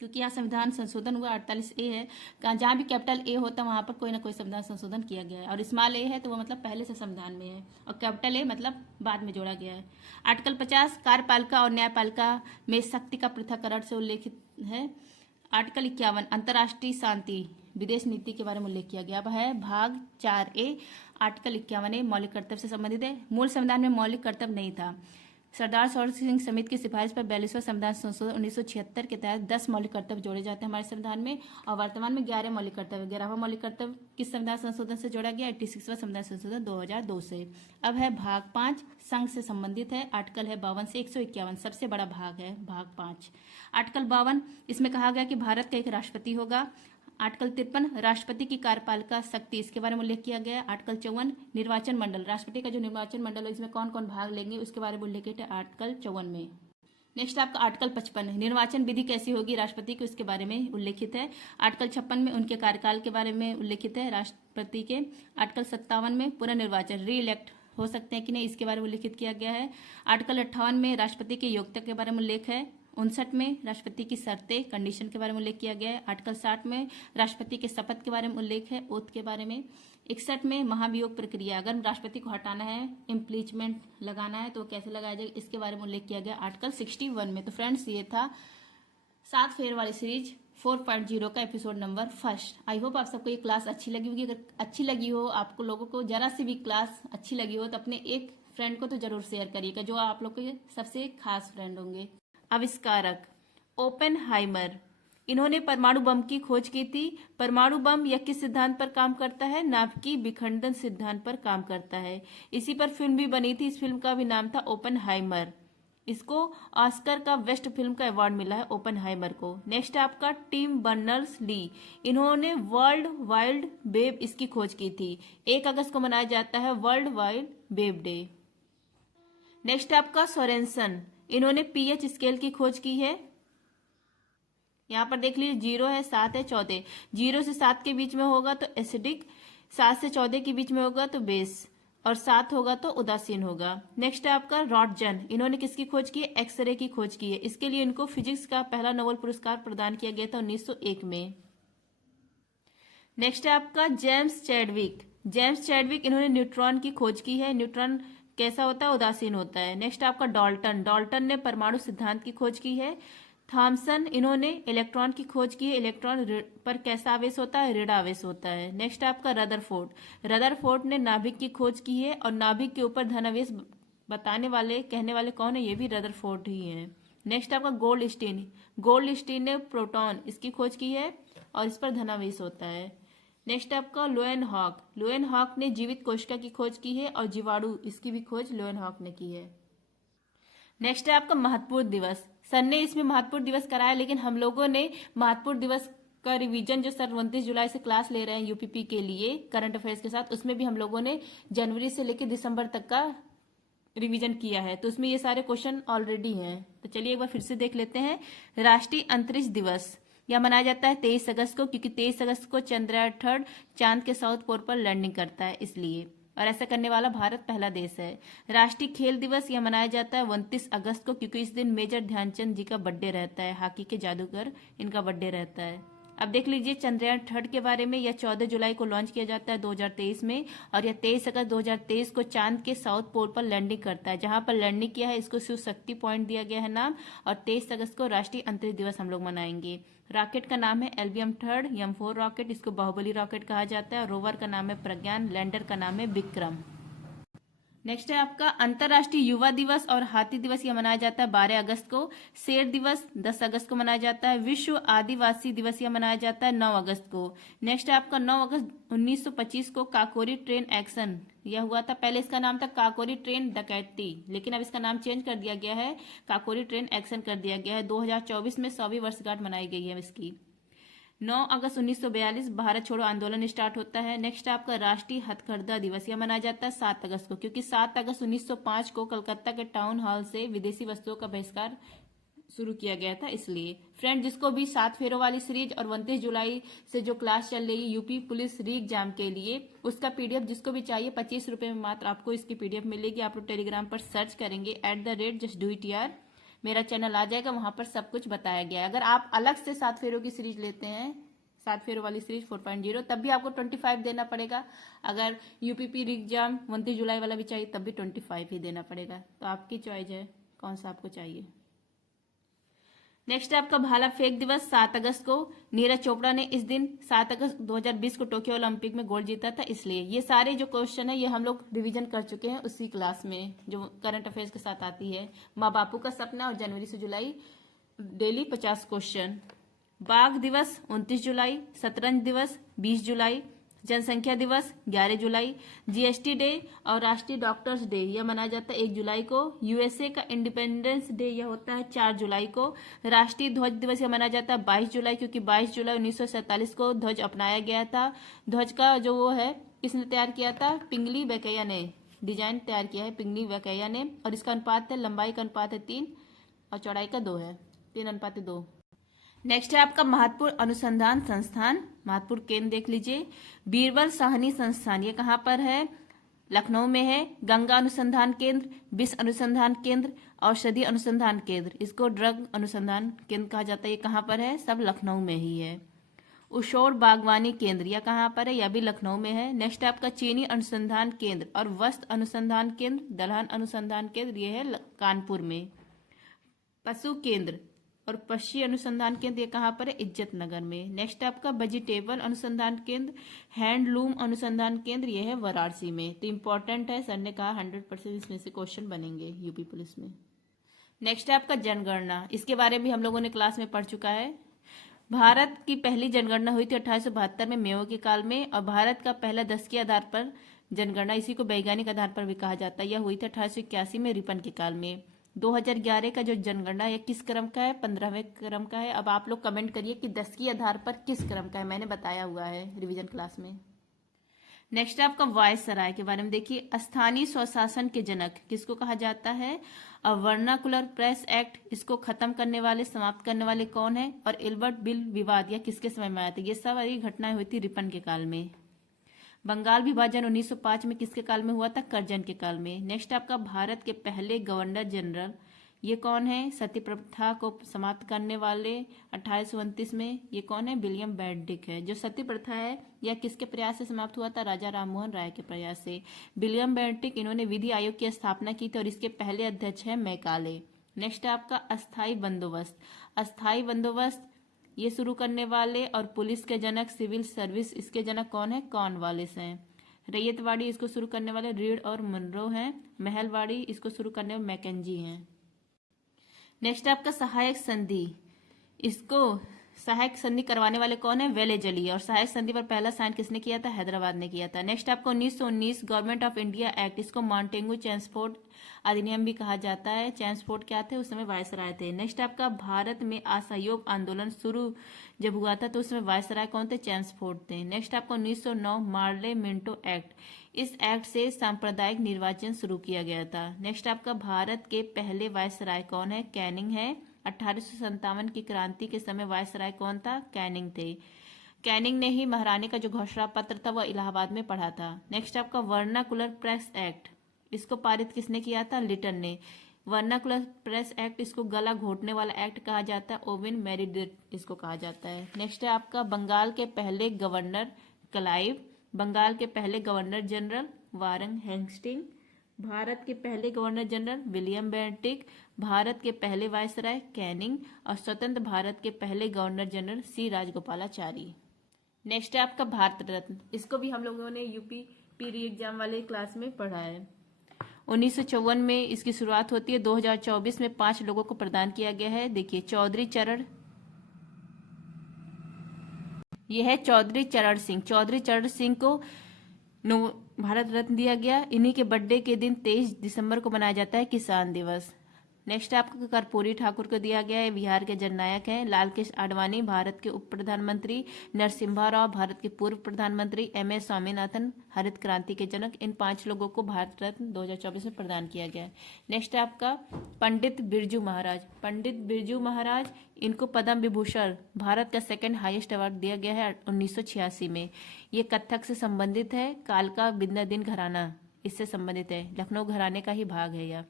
क्योंकि यहाँ संविधान संशोधन हुआ 48A है। जहाँ भी कैपिटल A होता है वहाँ पर कोई ना कोई संविधान संशोधन किया गया है, और स्मॉल a है तो वो मतलब पहले से संविधान में है, और कैपिटल A मतलब बाद में जोड़ा गया है। आर्टिकल 50 कार्यपालिका और न्यायपालिका में शक्ति का पृथक्करण से उल्लेखित है। आर्टिकल 51 अंतर्राष्ट्रीय शांति विदेश नीति के बारे में उल्लेख किया गया है, भाग 4A। आर्टिकल 51A मौलिक कर्तव्य से संबंधित है। मूल संविधान में मौलिक कर्तव्य नहीं था। सरदार सरोवर सिंह समिति की सिफारिश पर 42वां संविधान संशोधन 1976 के तहत 10 मौलिक कर्तव्य जोड़े जाते हैं हमारे संविधान में, और वर्तमान में 11 मौलिक कर्तव्य। 11वां मौलिक कर्तव्य किस संविधान संशोधन से जोड़ा गया, 86वां संविधान संशोधन 2002 से। अब है भाग 5 संघ से संबंधित है, आर्टिकल है 52 से 151, सबसे बड़ा भाग है भाग 5। आर्टिकल 52 इसमें कहा गया कि भारत का एक राष्ट्रपति होगा। आर्टिकल 53 राष्ट्रपति की कार्यपालिका शक्ति, इसके बारे में उल्लेख किया गया है। आर्टिकल 54 निर्वाचन मंडल, राष्ट्रपति का जो निर्वाचन मंडल है इसमें कौन कौन भाग लेंगे उसके बारे में उल्लेख है आर्टिकल 54 में। नेक्स्ट आपका आर्टिकल 55 निर्वाचन विधि कैसी होगी राष्ट्रपति को, इसके बारे में उल्लेखित है। आर्टिकल 56 में उनके कार्यकाल के बारे में उल्लेखित है राष्ट्रपति के। आर्टिकल 57 में पुनर्निर्वाचन री इलेक्ट हो सकते हैं कि नहीं, इसके बारे में उल्लेखित किया गया है। आर्टिकल 58 में राष्ट्रपति की योग्यता के बारे में उल्लेख है। 59 में राष्ट्रपति की शर्तें कंडीशन के बारे में उल्लेख किया गया है। आर्टिकल 60 में राष्ट्रपति के शपथ के बारे में उल्लेख है, ओथ के बारे में। 61 में महाभियोग प्रक्रिया, अगर राष्ट्रपति को हटाना है, इम्पीचमेंट लगाना है तो कैसे लगाया जाएगा, इसके बारे में उल्लेख किया गया आर्टिकल 61 में। तो फ्रेंड्स ये था 7 फेयर वाली सीरीज 4.0 का एपिसोड नंबर 1। आई होप आप सबको ये क्लास अच्छी लगी होगी। अगर अच्छी लगी हो, आपको लोगों को जरा सी भी क्लास अच्छी लगी हो तो अपने एक फ्रेंड को तो जरूर शेयर करिएगा जो आप लोग के सबसे खास फ्रेंड होंगे। आविष्कारक ओपेनहाइमर, इन्होंने परमाणु बम की खोज की थी। परमाणु बम यह किस सिद्धांत पर काम करता है, नाभिकीय विखंडन सिद्धांत पर काम करता है। इसी पर फिल्म भी बनी थी, इस फिल्म का भी नाम था ओपेनहाइमर। इसको ऑस्कर का बेस्ट फिल्म का अवार्ड मिला है ओपेनहाइमर को। नेक्स्ट आपका टिम बर्नर्स ली, इन्होंने वर्ल्ड वाइड वेब इसकी खोज की थी। 1 अगस्त को मनाया जाता है world wide web day. Next आपका सोरेनसन, इन्होंने पीएच स्केल की खोज की है। यहाँ पर देख लीजिए 0 है, 7 है, 14। 0 से 7 के बीच में होगा तो एसिडिक, 7 से 14 के बीच में होगा तो बेस, और 7 होगा तो उदासीन होगा। नेक्स्ट है आपका रॉटजन। इन्होंने किसकी खोज की है? एक्सरे की खोज की है। इसके लिए इनको फिजिक्स का पहला नोबेल पुरस्कार प्रदान किया गया था 1901 में। नेक्स्ट है आपका जेम्स चैडविक। जेम्स चैडविक इन्होंने न्यूट्रॉन की खोज की है। न्यूट्रॉन कैसा होता है? उदासीन होता है। नेक्स्ट आपका डाल्टन। डाल्टन ने परमाणु सिद्धांत की खोज की है। थॉमसन इन्होंने इलेक्ट्रॉन की खोज की है। इलेक्ट्रॉन पर कैसा आवेश होता है? ऋण आवेश होता है। नेक्स्ट आपका रदरफोर्ड। रदरफोर्ड ने नाभिक की खोज की है, और नाभिक के ऊपर धनावेश बताने वाले, कहने वाले कौन है? ये भी रदरफोर्ड ही है। नेक्स्ट आपका गोल्डस्टीन। गोल्डस्टीन ने प्रोटॉन इसकी खोज की है, और इस पर धनावेश होता है। नेक्स्ट आपका लोएनहॉक। लोएनहॉक ने जीवित कोशिका की खोज की है, और जीवाणु इसकी भी खोज लोएनहॉक ने की है। नेक्स्ट है आपका महत्वपूर्ण दिवस। सर ने इसमें महत्वपूर्ण दिवस कराया, लेकिन हम लोगों ने महत्वपूर्ण दिवस का रिवीजन जो सर 29 जुलाई से क्लास ले रहे हैं यूपीपी के लिए करंट अफेयर्स के साथ, उसमें भी हम लोगों ने जनवरी से लेकर दिसंबर तक का रिवीजन किया है, तो उसमें ये सारे क्वेश्चन ऑलरेडी हैं। तो चलिए एक बार फिर से देख लेते हैं। राष्ट्रीय अंतरिक्ष दिवस यह मनाया जाता है 23 अगस्त को, क्योंकि 23 अगस्त को चंद्रयान 3 चांद के साउथ पोल पर लैंडिंग करता है इसलिए, और ऐसा करने वाला भारत पहला देश है। राष्ट्रीय खेल दिवस यह मनाया जाता है 29 अगस्त को, क्योंकि इस दिन मेजर ध्यानचंद जी का बर्थडे रहता है। हॉकी के जादूगर, इनका बर्थडे रहता है। अब देख लीजिए चंद्रयान 3 के बारे में। यह 14 जुलाई को लॉन्च किया जाता है 2023 में, और यह 23 अगस्त 2023 को चांद के साउथ पोल पर लैंडिंग करता है। जहां पर लैंडिंग किया है इसको शिव शक्ति पॉइंट दिया गया है नाम, और 23 अगस्त को राष्ट्रीय अंतरिक्ष दिवस हम लोग मनाएंगे। रॉकेट का नाम है एल्बियम 3 M4 रॉकेट, इसको बाहुबली रॉकेट कहा जाता है। और रोवर का नाम है प्रज्ञान, लैंडर का नाम है विक्रम। नेक्स्ट है आपका अंतर्राष्ट्रीय युवा दिवस और हाथी दिवस, यह मनाया जाता है 12 अगस्त को। शेर दिवस 10 अगस्त को मनाया जाता है। विश्व आदिवासी दिवस यह मनाया जाता है 9 अगस्त को। नेक्स्ट है आपका 9 अगस्त 1925 को काकोरी ट्रेन एक्शन यह हुआ था। पहले इसका नाम था काकोरी ट्रेन डकैती, लेकिन अब इसका नाम चेंज कर दिया गया है, काकोरी ट्रेन एक्शन कर दिया गया है। 2024 में 100वीं वर्षगांठ मनाई गई है इसकी। 9 अगस्त 1942 भारत छोड़ो आंदोलन स्टार्ट होता है। नेक्स्ट आपका राष्ट्रीय हथकरघा दिवस, यह मनाया जाता है 7 अगस्त को, क्योंकि 7 अगस्त 1905 को कलकत्ता के टाउन हॉल से विदेशी वस्तुओं का बहिष्कार शुरू किया गया था इसलिए। फ्रेंड, जिसको भी 7 फेरों वाली सीरीज और 29 जुलाई से जो क्लास चल रही है यूपी पुलिस री एग्जाम के लिए, उसका पीडीएफ जिसको भी चाहिए 25 रुपए में मात्र आपको इसकी पीडीएफ मिलेगी। आप लोग टेलीग्राम पर सर्च करेंगे @justdoityar, मेरा चैनल आ जाएगा, वहां पर सब कुछ बताया गया है। अगर आप अलग से 7 फेरों की सीरीज लेते हैं, 7 फेरों वाली सीरीज 4.0, तब भी आपको 25 देना पड़ेगा। अगर यूपीपी एग्जाम 29 जुलाई वाला भी चाहिए तब भी 25 ही देना पड़ेगा। तो आपकी चॉइस है कौन सा आपको चाहिए। नेक्स्ट है आपका भाला फेंक दिवस 7 अगस्त को। नीरज चोपड़ा ने इस दिन 7 अगस्त 2020 को टोक्यो ओलंपिक में गोल्ड जीता था इसलिए। ये सारे जो क्वेश्चन है ये हम लोग रिवीजन कर चुके हैं उसी क्लास में जो करंट अफेयर्स के साथ आती है। माँ बापू का सपना और जनवरी से जुलाई डेली 50 क्वेश्चन। बाघ दिवस 29 जुलाई, शतरंज दिवस 20 जुलाई, जनसंख्या दिवस 11 जुलाई, जीएसटी डे और राष्ट्रीय डॉक्टर्स डे यह मनाया जाता है 1 जुलाई को। यूएसए का इंडिपेंडेंस डे यह होता है 4 जुलाई को। राष्ट्रीय ध्वज दिवस यह मनाया जाता है 22 जुलाई, क्योंकि 22 जुलाई 1947 को ध्वज अपनाया गया था। ध्वज का जो वो है किसने तैयार किया था? पिंगली वेंकैया ने डिजाइन तैयार किया है, पिंगली वेंकैया ने। और इसका अनुपात है, लंबाई का अनुपात है 3 और चौड़ाई का 2 है, 3:2। नेक्स्ट है आपका महत्वपूर्ण अनुसंधान संस्थान, महत्वपूर्ण केंद्र देख लीजिए। बीरबल साहनी संस्थान ये कहाँ पर है? लखनऊ में है। गंगा अनुसंधान केंद्र, विश्व अनुसंधान केंद्र, औषधि अनुसंधान केंद्र, इसको ड्रग अनुसंधान केंद्र कहा जाता है। ये कहाँ पर है? सब लखनऊ में ही है। उशोर बागवानी केंद्र यह कहाँ पर है? यह भी लखनऊ में है। नेक्स्ट आपका चीनी अनुसंधान केंद्र और वस्त्र अनुसंधान केंद्र, दलहन अनुसंधान केंद्र, ये है कानपुर में। पशु केंद्र और पक्षी अनुसंधान केंद्र ये कहाँ पर है? इज्जत नगर में। नेक्स्ट आपका वेजिटेबल अनुसंधान केंद्र, हैंडलूम अनुसंधान केंद्र, ये है वाराणसी में। तो इंपॉर्टेंट है, सर ने कहा 100% इसमें से क्वेश्चन बनेंगे यूपी पुलिस में। नेक्स्ट है आपका जनगणना, इसके बारे में हम लोगों ने क्लास में पढ़ चुका है। भारत की पहली जनगणना हुई थी 1872 में मेयो के काल में, और भारत का पहला 10 के आधार पर जनगणना, इसी को वैज्ञानिक आधार पर भी कहा जाता है, यह हुई थी 1881 में रिपन के काल में। 2011 का जो जनगणना है किस क्रम का है? 15वें क्रम का है। अब आप लोग कमेंट करिए कि 10 के आधार पर किस क्रम का है, मैंने बताया हुआ है रिवीजन क्लास में। नेक्स्ट आपका वायसराय के बारे में देखिए। स्थानीय स्वशासन के जनक किसको कहा जाता है? वर्नाकुलर प्रेस एक्ट, इसको खत्म करने वाले, समाप्त करने वाले कौन है? और एल्बर्ट बिल विवाद या किसके समय में आया था? ये सब घटनाएं हुई थी रिपन के काल में। बंगाल विभाजन 1905 में किसके काल में हुआ था? करजन के काल में। नेक्स्ट आपका भारत के पहले गवर्नर जनरल ये कौन है? सती प्रथा को समाप्त करने वाले 1829 में ये कौन है? विलियम बेंटिक है। जो सती प्रथा है यह किसके प्रयास से समाप्त हुआ था? राजा राममोहन राय के प्रयास से। विलियम बेंटिक इन्होंने विधि आयोग की स्थापना की थी और इसके पहले अध्यक्ष है मैकाले। नेक्स्ट आपका अस्थाई बंदोबस्त। अस्थाई बंदोबस्त ये शुरू करने वाले और पुलिस के जनक, सिविल सर्विस इसके जनक कौन है? कॉर्नवालिस हैं। रैयतवाड़ी इसको शुरू करने वाले रीड और मनरो हैं। महलवाड़ी इसको शुरू करने वाले मैकेंजी हैं। नेक्स्ट आपका सहायक संधि। इसको सहायक संधि करवाने वाले कौन है? वेलेजली। और सहायक संधि पर पहला साइन किसने किया था? हैदराबाद ने किया था। नेक्स्ट आपको 1919 गवर्नमेंट ऑफ इंडिया एक्ट, इसको मॉन्टेगू चैम्सफोर्ड अधिनियम भी कहा जाता है। चैम्सफोर्ड क्या थे? उस समय वायसराय थे। नेक्स्ट आपका भारत में असहयोग आंदोलन शुरू जब हुआ था तो उसमें वायसराय कौन थे? चैम्सफोर्ड थे। नेक्स्ट आपको 1909 मार्ले मिंटो एक्ट, इस एक्ट से सांप्रदायिक निर्वाचन शुरू किया गया था। नेक्स्ट आपका भारत के पहले वायसराय कौन है? कैनिंग है। 1857 की क्रांति के समय वायसराय कौन था? कैनिंग थे। कैनिंग ने ही महारानी का जो घोषणा पत्र था वह इलाहाबाद में पढ़ा था। नेक्स्ट आपका वर्नाकुलर प्रेस एक्ट, इसको पारित किसने किया था? लिटन ने। वर्नाकुलर प्रेस एक्ट, इसको गला घोटने वाला एक्ट कहा जाता है। ओविन मेरिडिथ इसको कहा जाता है। नेक्स्ट है आपका बंगाल के पहले गवर्नर क्लाइव, बंगाल के पहले गवर्नर जनरल वारन हेस्टिंग, भारत के पहले governor general William Bentinck, Bharat के पहले वायसराय कैनिंग और स्वतंत्र भारत के पहले गवर्नर जनरल सी राजगोपालाचारी। नेक्स्ट है आपका भारत रत्न, इसको भी हम लोगों ने यूपी पी एग्जाम वाले क्लास में पढ़ा है। 1954 में इसकी शुरुआत होती है। 2024 में 5 लोगों को प्रदान किया गया है। देखिए चौधरी चरण, यह है चौधरी चरण सिंह। चौधरी चरण सिंह को भारत रत्न दिया गया। इन्हीं के बर्थडे के दिन 23 दिसंबर को मनाया जाता है किसान दिवस। नेक्स्ट आपको कर्पूरी ठाकुर को दिया गया है, बिहार के जननायक हैं। लाल कृष्ण आडवाणी भारत के उप प्रधानमंत्री, नरसिम्हा राव भारत के पूर्व प्रधानमंत्री, MS स्वामीनाथन हरित क्रांति के जनक। इन 5 लोगों को भारत रत्न 2024 में प्रदान किया गया है। नेक्स्ट आपका पंडित बिरजू महाराज। पंडित बिरजू महाराज इनको पद्म विभूषण भारत का सेकंड हाईएस्ट अवार्ड दिया गया है 1986 में। ये कथक से संबंधित है। कालका बिंदादिन घराना इससे संबंधित है, लखनऊ घराने का ही भाग है यह।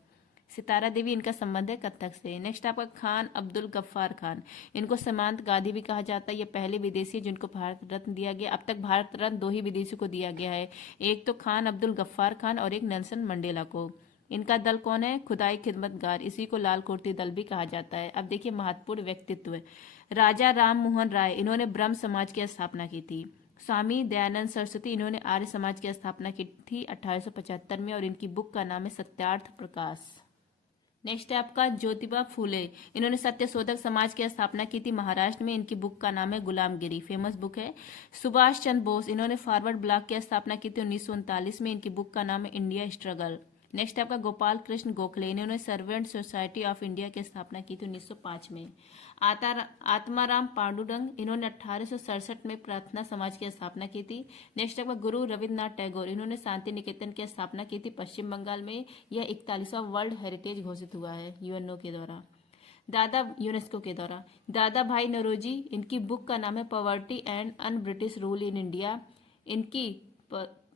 सितारा देवी इनका संबंध है कथक से। नेक्स्ट आपका खान अब्दुल गफ्फार खान, इनको समांत गांधी भी कहा जाता है। ये पहले विदेशी जिनको भारत रत्न दिया गया। अब तक भारत रत्न 2 ही विदेशी को दिया गया है, एक तो खान अब्दुल गफ्फार खान और एक नेल्सन मंडेला को। इनका दल कौन है? खुदाई खिदमतगार, इसी को लाल कुर्ती दल भी कहा जाता है। अब देखिए महत्वपूर्ण व्यक्तित्व, राजा राम मोहन राय, इन्होंने ब्रह्म समाज की स्थापना की थी। स्वामी दयानंद सरस्वती, इन्होंने आर्य समाज की स्थापना की थी 1875 में और इनकी बुक का नाम है सत्यार्थ प्रकाश। नेक्स्ट है आपका ज्योतिबा फूले, इन्होंने सत्यशोधक समाज की स्थापना की थी महाराष्ट्र में। इनकी बुक का नाम है गुलामगिरी, फेमस बुक है। सुभाष चंद्र बोस, इन्होंने फॉरवर्ड ब्लॉक की स्थापना की थी 1939 में। इनकी बुक का नाम है इंडिया स्ट्रगल। नेक्स्ट आपका गोपाल कृष्ण गोखले, इन्होंने सर्वेंट सोसाइटी ऑफ इंडिया की स्थापना की थी 1905 में। आत्माराम पांडुरंग, इन्होंने 1867 में प्रार्थना समाज की स्थापना की थी। नेक्स्ट आपका गुरु रविन्द्रनाथ टैगोर, इन्होंने शांति निकेतन की स्थापना की थी पश्चिम बंगाल में। यह 41वां वर्ल्ड हेरिटेज घोषित हुआ है यूएनओ के द्वारा, यूनेस्को के द्वारा। दादा भाई नौरोजी, इनकी बुक का नाम है poverty and un British rule in India. इनकी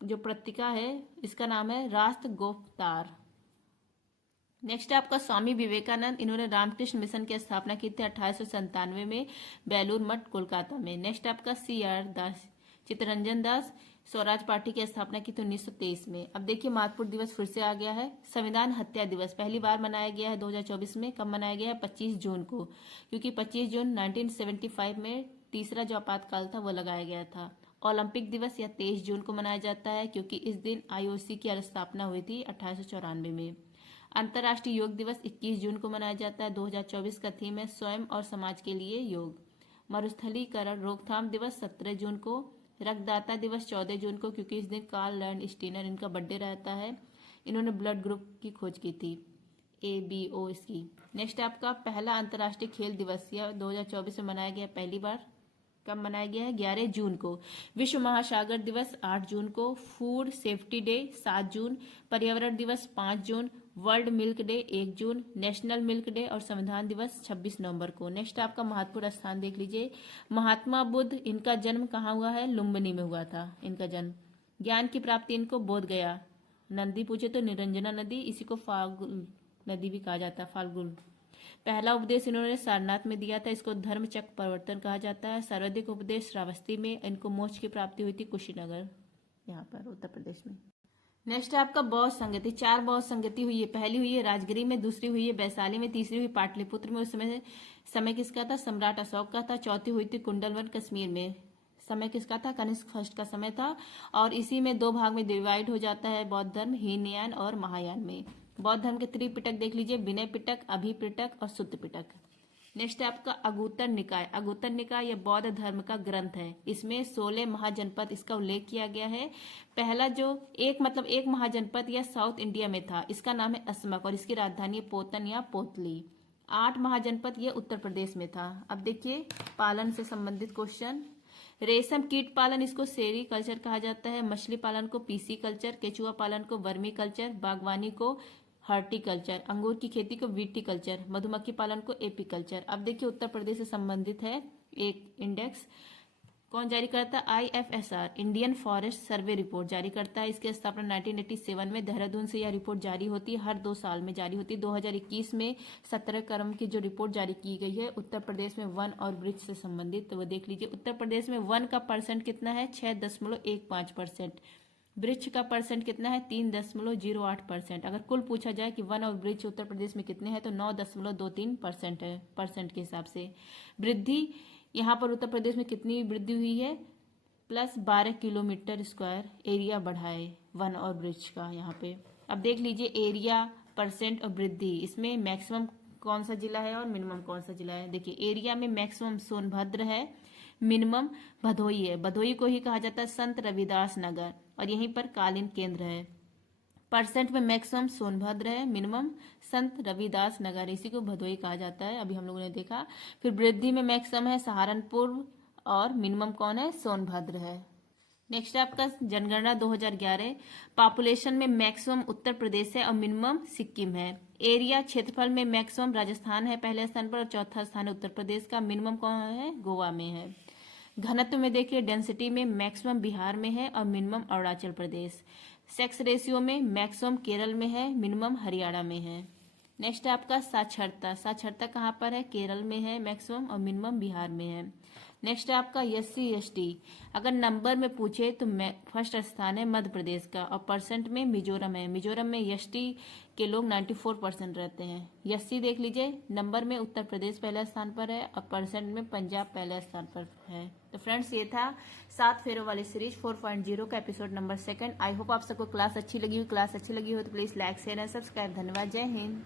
जो पत्रिका है इसका नाम है राष्ट्र गोफ्तार। नेक्स्ट आपका स्वामी विवेकानंद, इन्होंने रामकृष्ण मिशन की स्थापना की थी 1897 में बेलूर मठ कोलकाता में। नेक्स्ट आपका CR दास, चित्तरंजन दास, स्वराज पार्टी की स्थापना की थी 1923 में। अब देखिए महत्वपूर्ण दिवस फिर से आ गया है। संविधान हत्या दिवस पहली बार मनाया गया है 2024 में। कब मनाया गया है? 25 जून को, क्योंकि 25 जून 1975 में तीसरा जो आपातकाल था वो लगाया गया था। ओलंपिक दिवस यह 23 जून को मनाया जाता है क्योंकि इस दिन IOC की स्थापना हुई थी 1894 में। अंतर्राष्ट्रीय योग दिवस 21 जून को मनाया जाता है। 2024 का थीम है स्वयं और समाज के लिए योग। मरुस्थलीकरण रोकथाम दिवस 17 जून को। रक्तदाता दिवस 14 जून को, क्योंकि इस दिन कार्ल लैंड स्टीनर इनका बर्थडे रहता है। इन्होंने ब्लड ग्रुप की खोज की थी, ABO इसकी। नेक्स्ट आपका पहला अंतर्राष्ट्रीय खेल दिवस, यह 2024 में मनाया गया पहली बार। कब मनाया गया है? 11 जून को। विश्व महासागर दिवस 8 जून को। फूड सेफ्टी डे 7 जून। पर्यावरण दिवस 5 जून। वर्ल्ड मिल्क डे 1 जून। नेशनल मिल्क डे और संविधान दिवस 26 नवंबर को। नेक्स्ट आपका महत्वपूर्ण स्थान देख लीजिए। महात्मा बुद्ध, इनका जन्म कहाँ हुआ है? लुम्बिनी में हुआ था इनका जन्म। ज्ञान की प्राप्ति इनको बोध गया। नदी पूछे तो निरंजना नदी, इसी को फाल्गुन नदी भी कहा जाता है, फाल्गुन। पहला उपदेश इन्होंने सारनाथ में दिया था, इसको धर्म चक्र परिवर्तन कहा जाता है। सर्वाधिक उपदेश श्रावस्ती में, इनको मोक्ष की प्राप्ति हुई थी कुशीनगर, यहाँ पर उत्तर प्रदेश में। नेक्स्ट है आपका बौद्ध संगति। 4 बौद्ध संगति हुई है। पहली हुई है राजगिरी में, दूसरी हुई है वैशाली में, तीसरी हुई पाटलिपुत्र में, उस समय किसका था? सम्राट अशोक का था। चौथी हुई थी कुंडलवन कश्मीर में, समय किसका था? कनिष्क फर्स्ट का समय था। और इसी में 2 भाग में डिवाइड हो जाता है बौद्ध धर्म, हीनयान और महायान में। बौद्ध धर्म के त्रिपिटक देख लीजिए, विनय पिटक, अभिपिटक और सुत्त पिटक। नेक्स्ट है आपका अगुत्तर निकाय। अगुत्तर निकाय यह बौद्ध धर्म का ग्रंथ है। इसमें 16 महाजनपद इसका उल्लेख किया गया है। पहला जो एक महाजनपद यह साउथ इंडिया में था, इसका नाम है अस्मक और इसकी राजधानी है पोतन या पोतली। 8 महाजनपद यह उत्तर प्रदेश में था। अब देखिए पालन से संबंधित क्वेश्चन। रेशम कीट पालन, इसको सेरी कल्चर कहा जाता है। मछली पालन को पीसी कल्चर, केचुआ पालन को वर्मी कल्चर, बागवानी को हॉर्टिकल्चर, अंगूर की खेती को विटीकल्चर, मधुमक्खी पालन को एपीकल्चर। अब देखिए उत्तर प्रदेश से संबंधित है एक इंडेक्स, कौन जारी करता है? IFSR, Indian forest survey report जारी करता है। इसकी स्थापना 1987 में देहरादून से यह रिपोर्ट जारी होती है, हर 2 साल में जारी होती है। 2021 में 17 क्रम की जो रिपोर्ट जारी की गई है उत्तर प्रदेश में वन और वृक्ष से संबंधित, तो वो देख लीजिए। उत्तर प्रदेश में वन का परसेंट कितना है? 6.15%। वृक्ष का परसेंट कितना है? 3.08%। अगर कुल पूछा जाए कि वन और वृक्ष उत्तर प्रदेश में कितने हैं तो 9.23% है परसेंट के हिसाब से। वृद्धि यहाँ पर उत्तर प्रदेश में कितनी वृद्धि हुई है? प्लस 12 किलोमीटर स्क्वायर एरिया बढ़ा है वन और वृक्ष का यहाँ पे। अब देख लीजिए एरिया, परसेंट और वृद्धि, इसमें मैक्सिमम कौन सा जिला है और मिनिमम कौन सा जिला है? देखिए एरिया में मैक्सिमम सोनभद्र है, मिनिमम भदोही है। भदोही को ही कहा जाता है संत रविदास नगर और यहीं पर कालीन केंद्र है। परसेंट में मैक्सिमम सोनभद्र है, मिनिमम संत रविदास नगर, इसी को भदोही कहा जाता है, अभी हम लोगों ने देखा। फिर वृद्धि में मैक्सिमम है सहारनपुर और मिनिमम कौन है? सोनभद्र है। नेक्स्ट आपका जनगणना 2011। पॉपुलेशन में मैक्सिमम उत्तर प्रदेश है और मिनिमम सिक्किम है। एरिया क्षेत्रफल में मैक्सिमम राजस्थान है पहले स्थान पर और चौथा स्थान है उत्तर प्रदेश का, मिनिमम कौन है? गोवा में है। घनत्व में देखिए डेंसिटी में मैक्सिमम बिहार में है और minimum Arunachal Pradesh. Sex ratio में मैक्सिमम केरल में है, मिनिमम हरियाणा में है। नेक्स्ट आपका साक्षरता। साक्षरता कहाँ पर है? केरल में है मैक्सिमम और मिनिमम बिहार में है। नेक्स्ट आपका SC ST, अगर नंबर में पूछे तो फर्स्ट स्थान है मध्य प्रदेश का और परसेंट में मिजोरम है। मिजोरम में ST के लोग 94% रहते हैं। SC देख लीजिए, नंबर में उत्तर प्रदेश पहले स्थान पर है और परसेंट में पंजाब पहले स्थान पर है। तो फ्रेंड्स ये था 7 फेरों वाली सीरीज 4.0 का एपिसोड नंबर 2। आई होप आप सबको क्लास अच्छी लगी हो। क्लास अच्छी लगी हो तो please like share and subscribe. धन्यवाद। जय हिंद।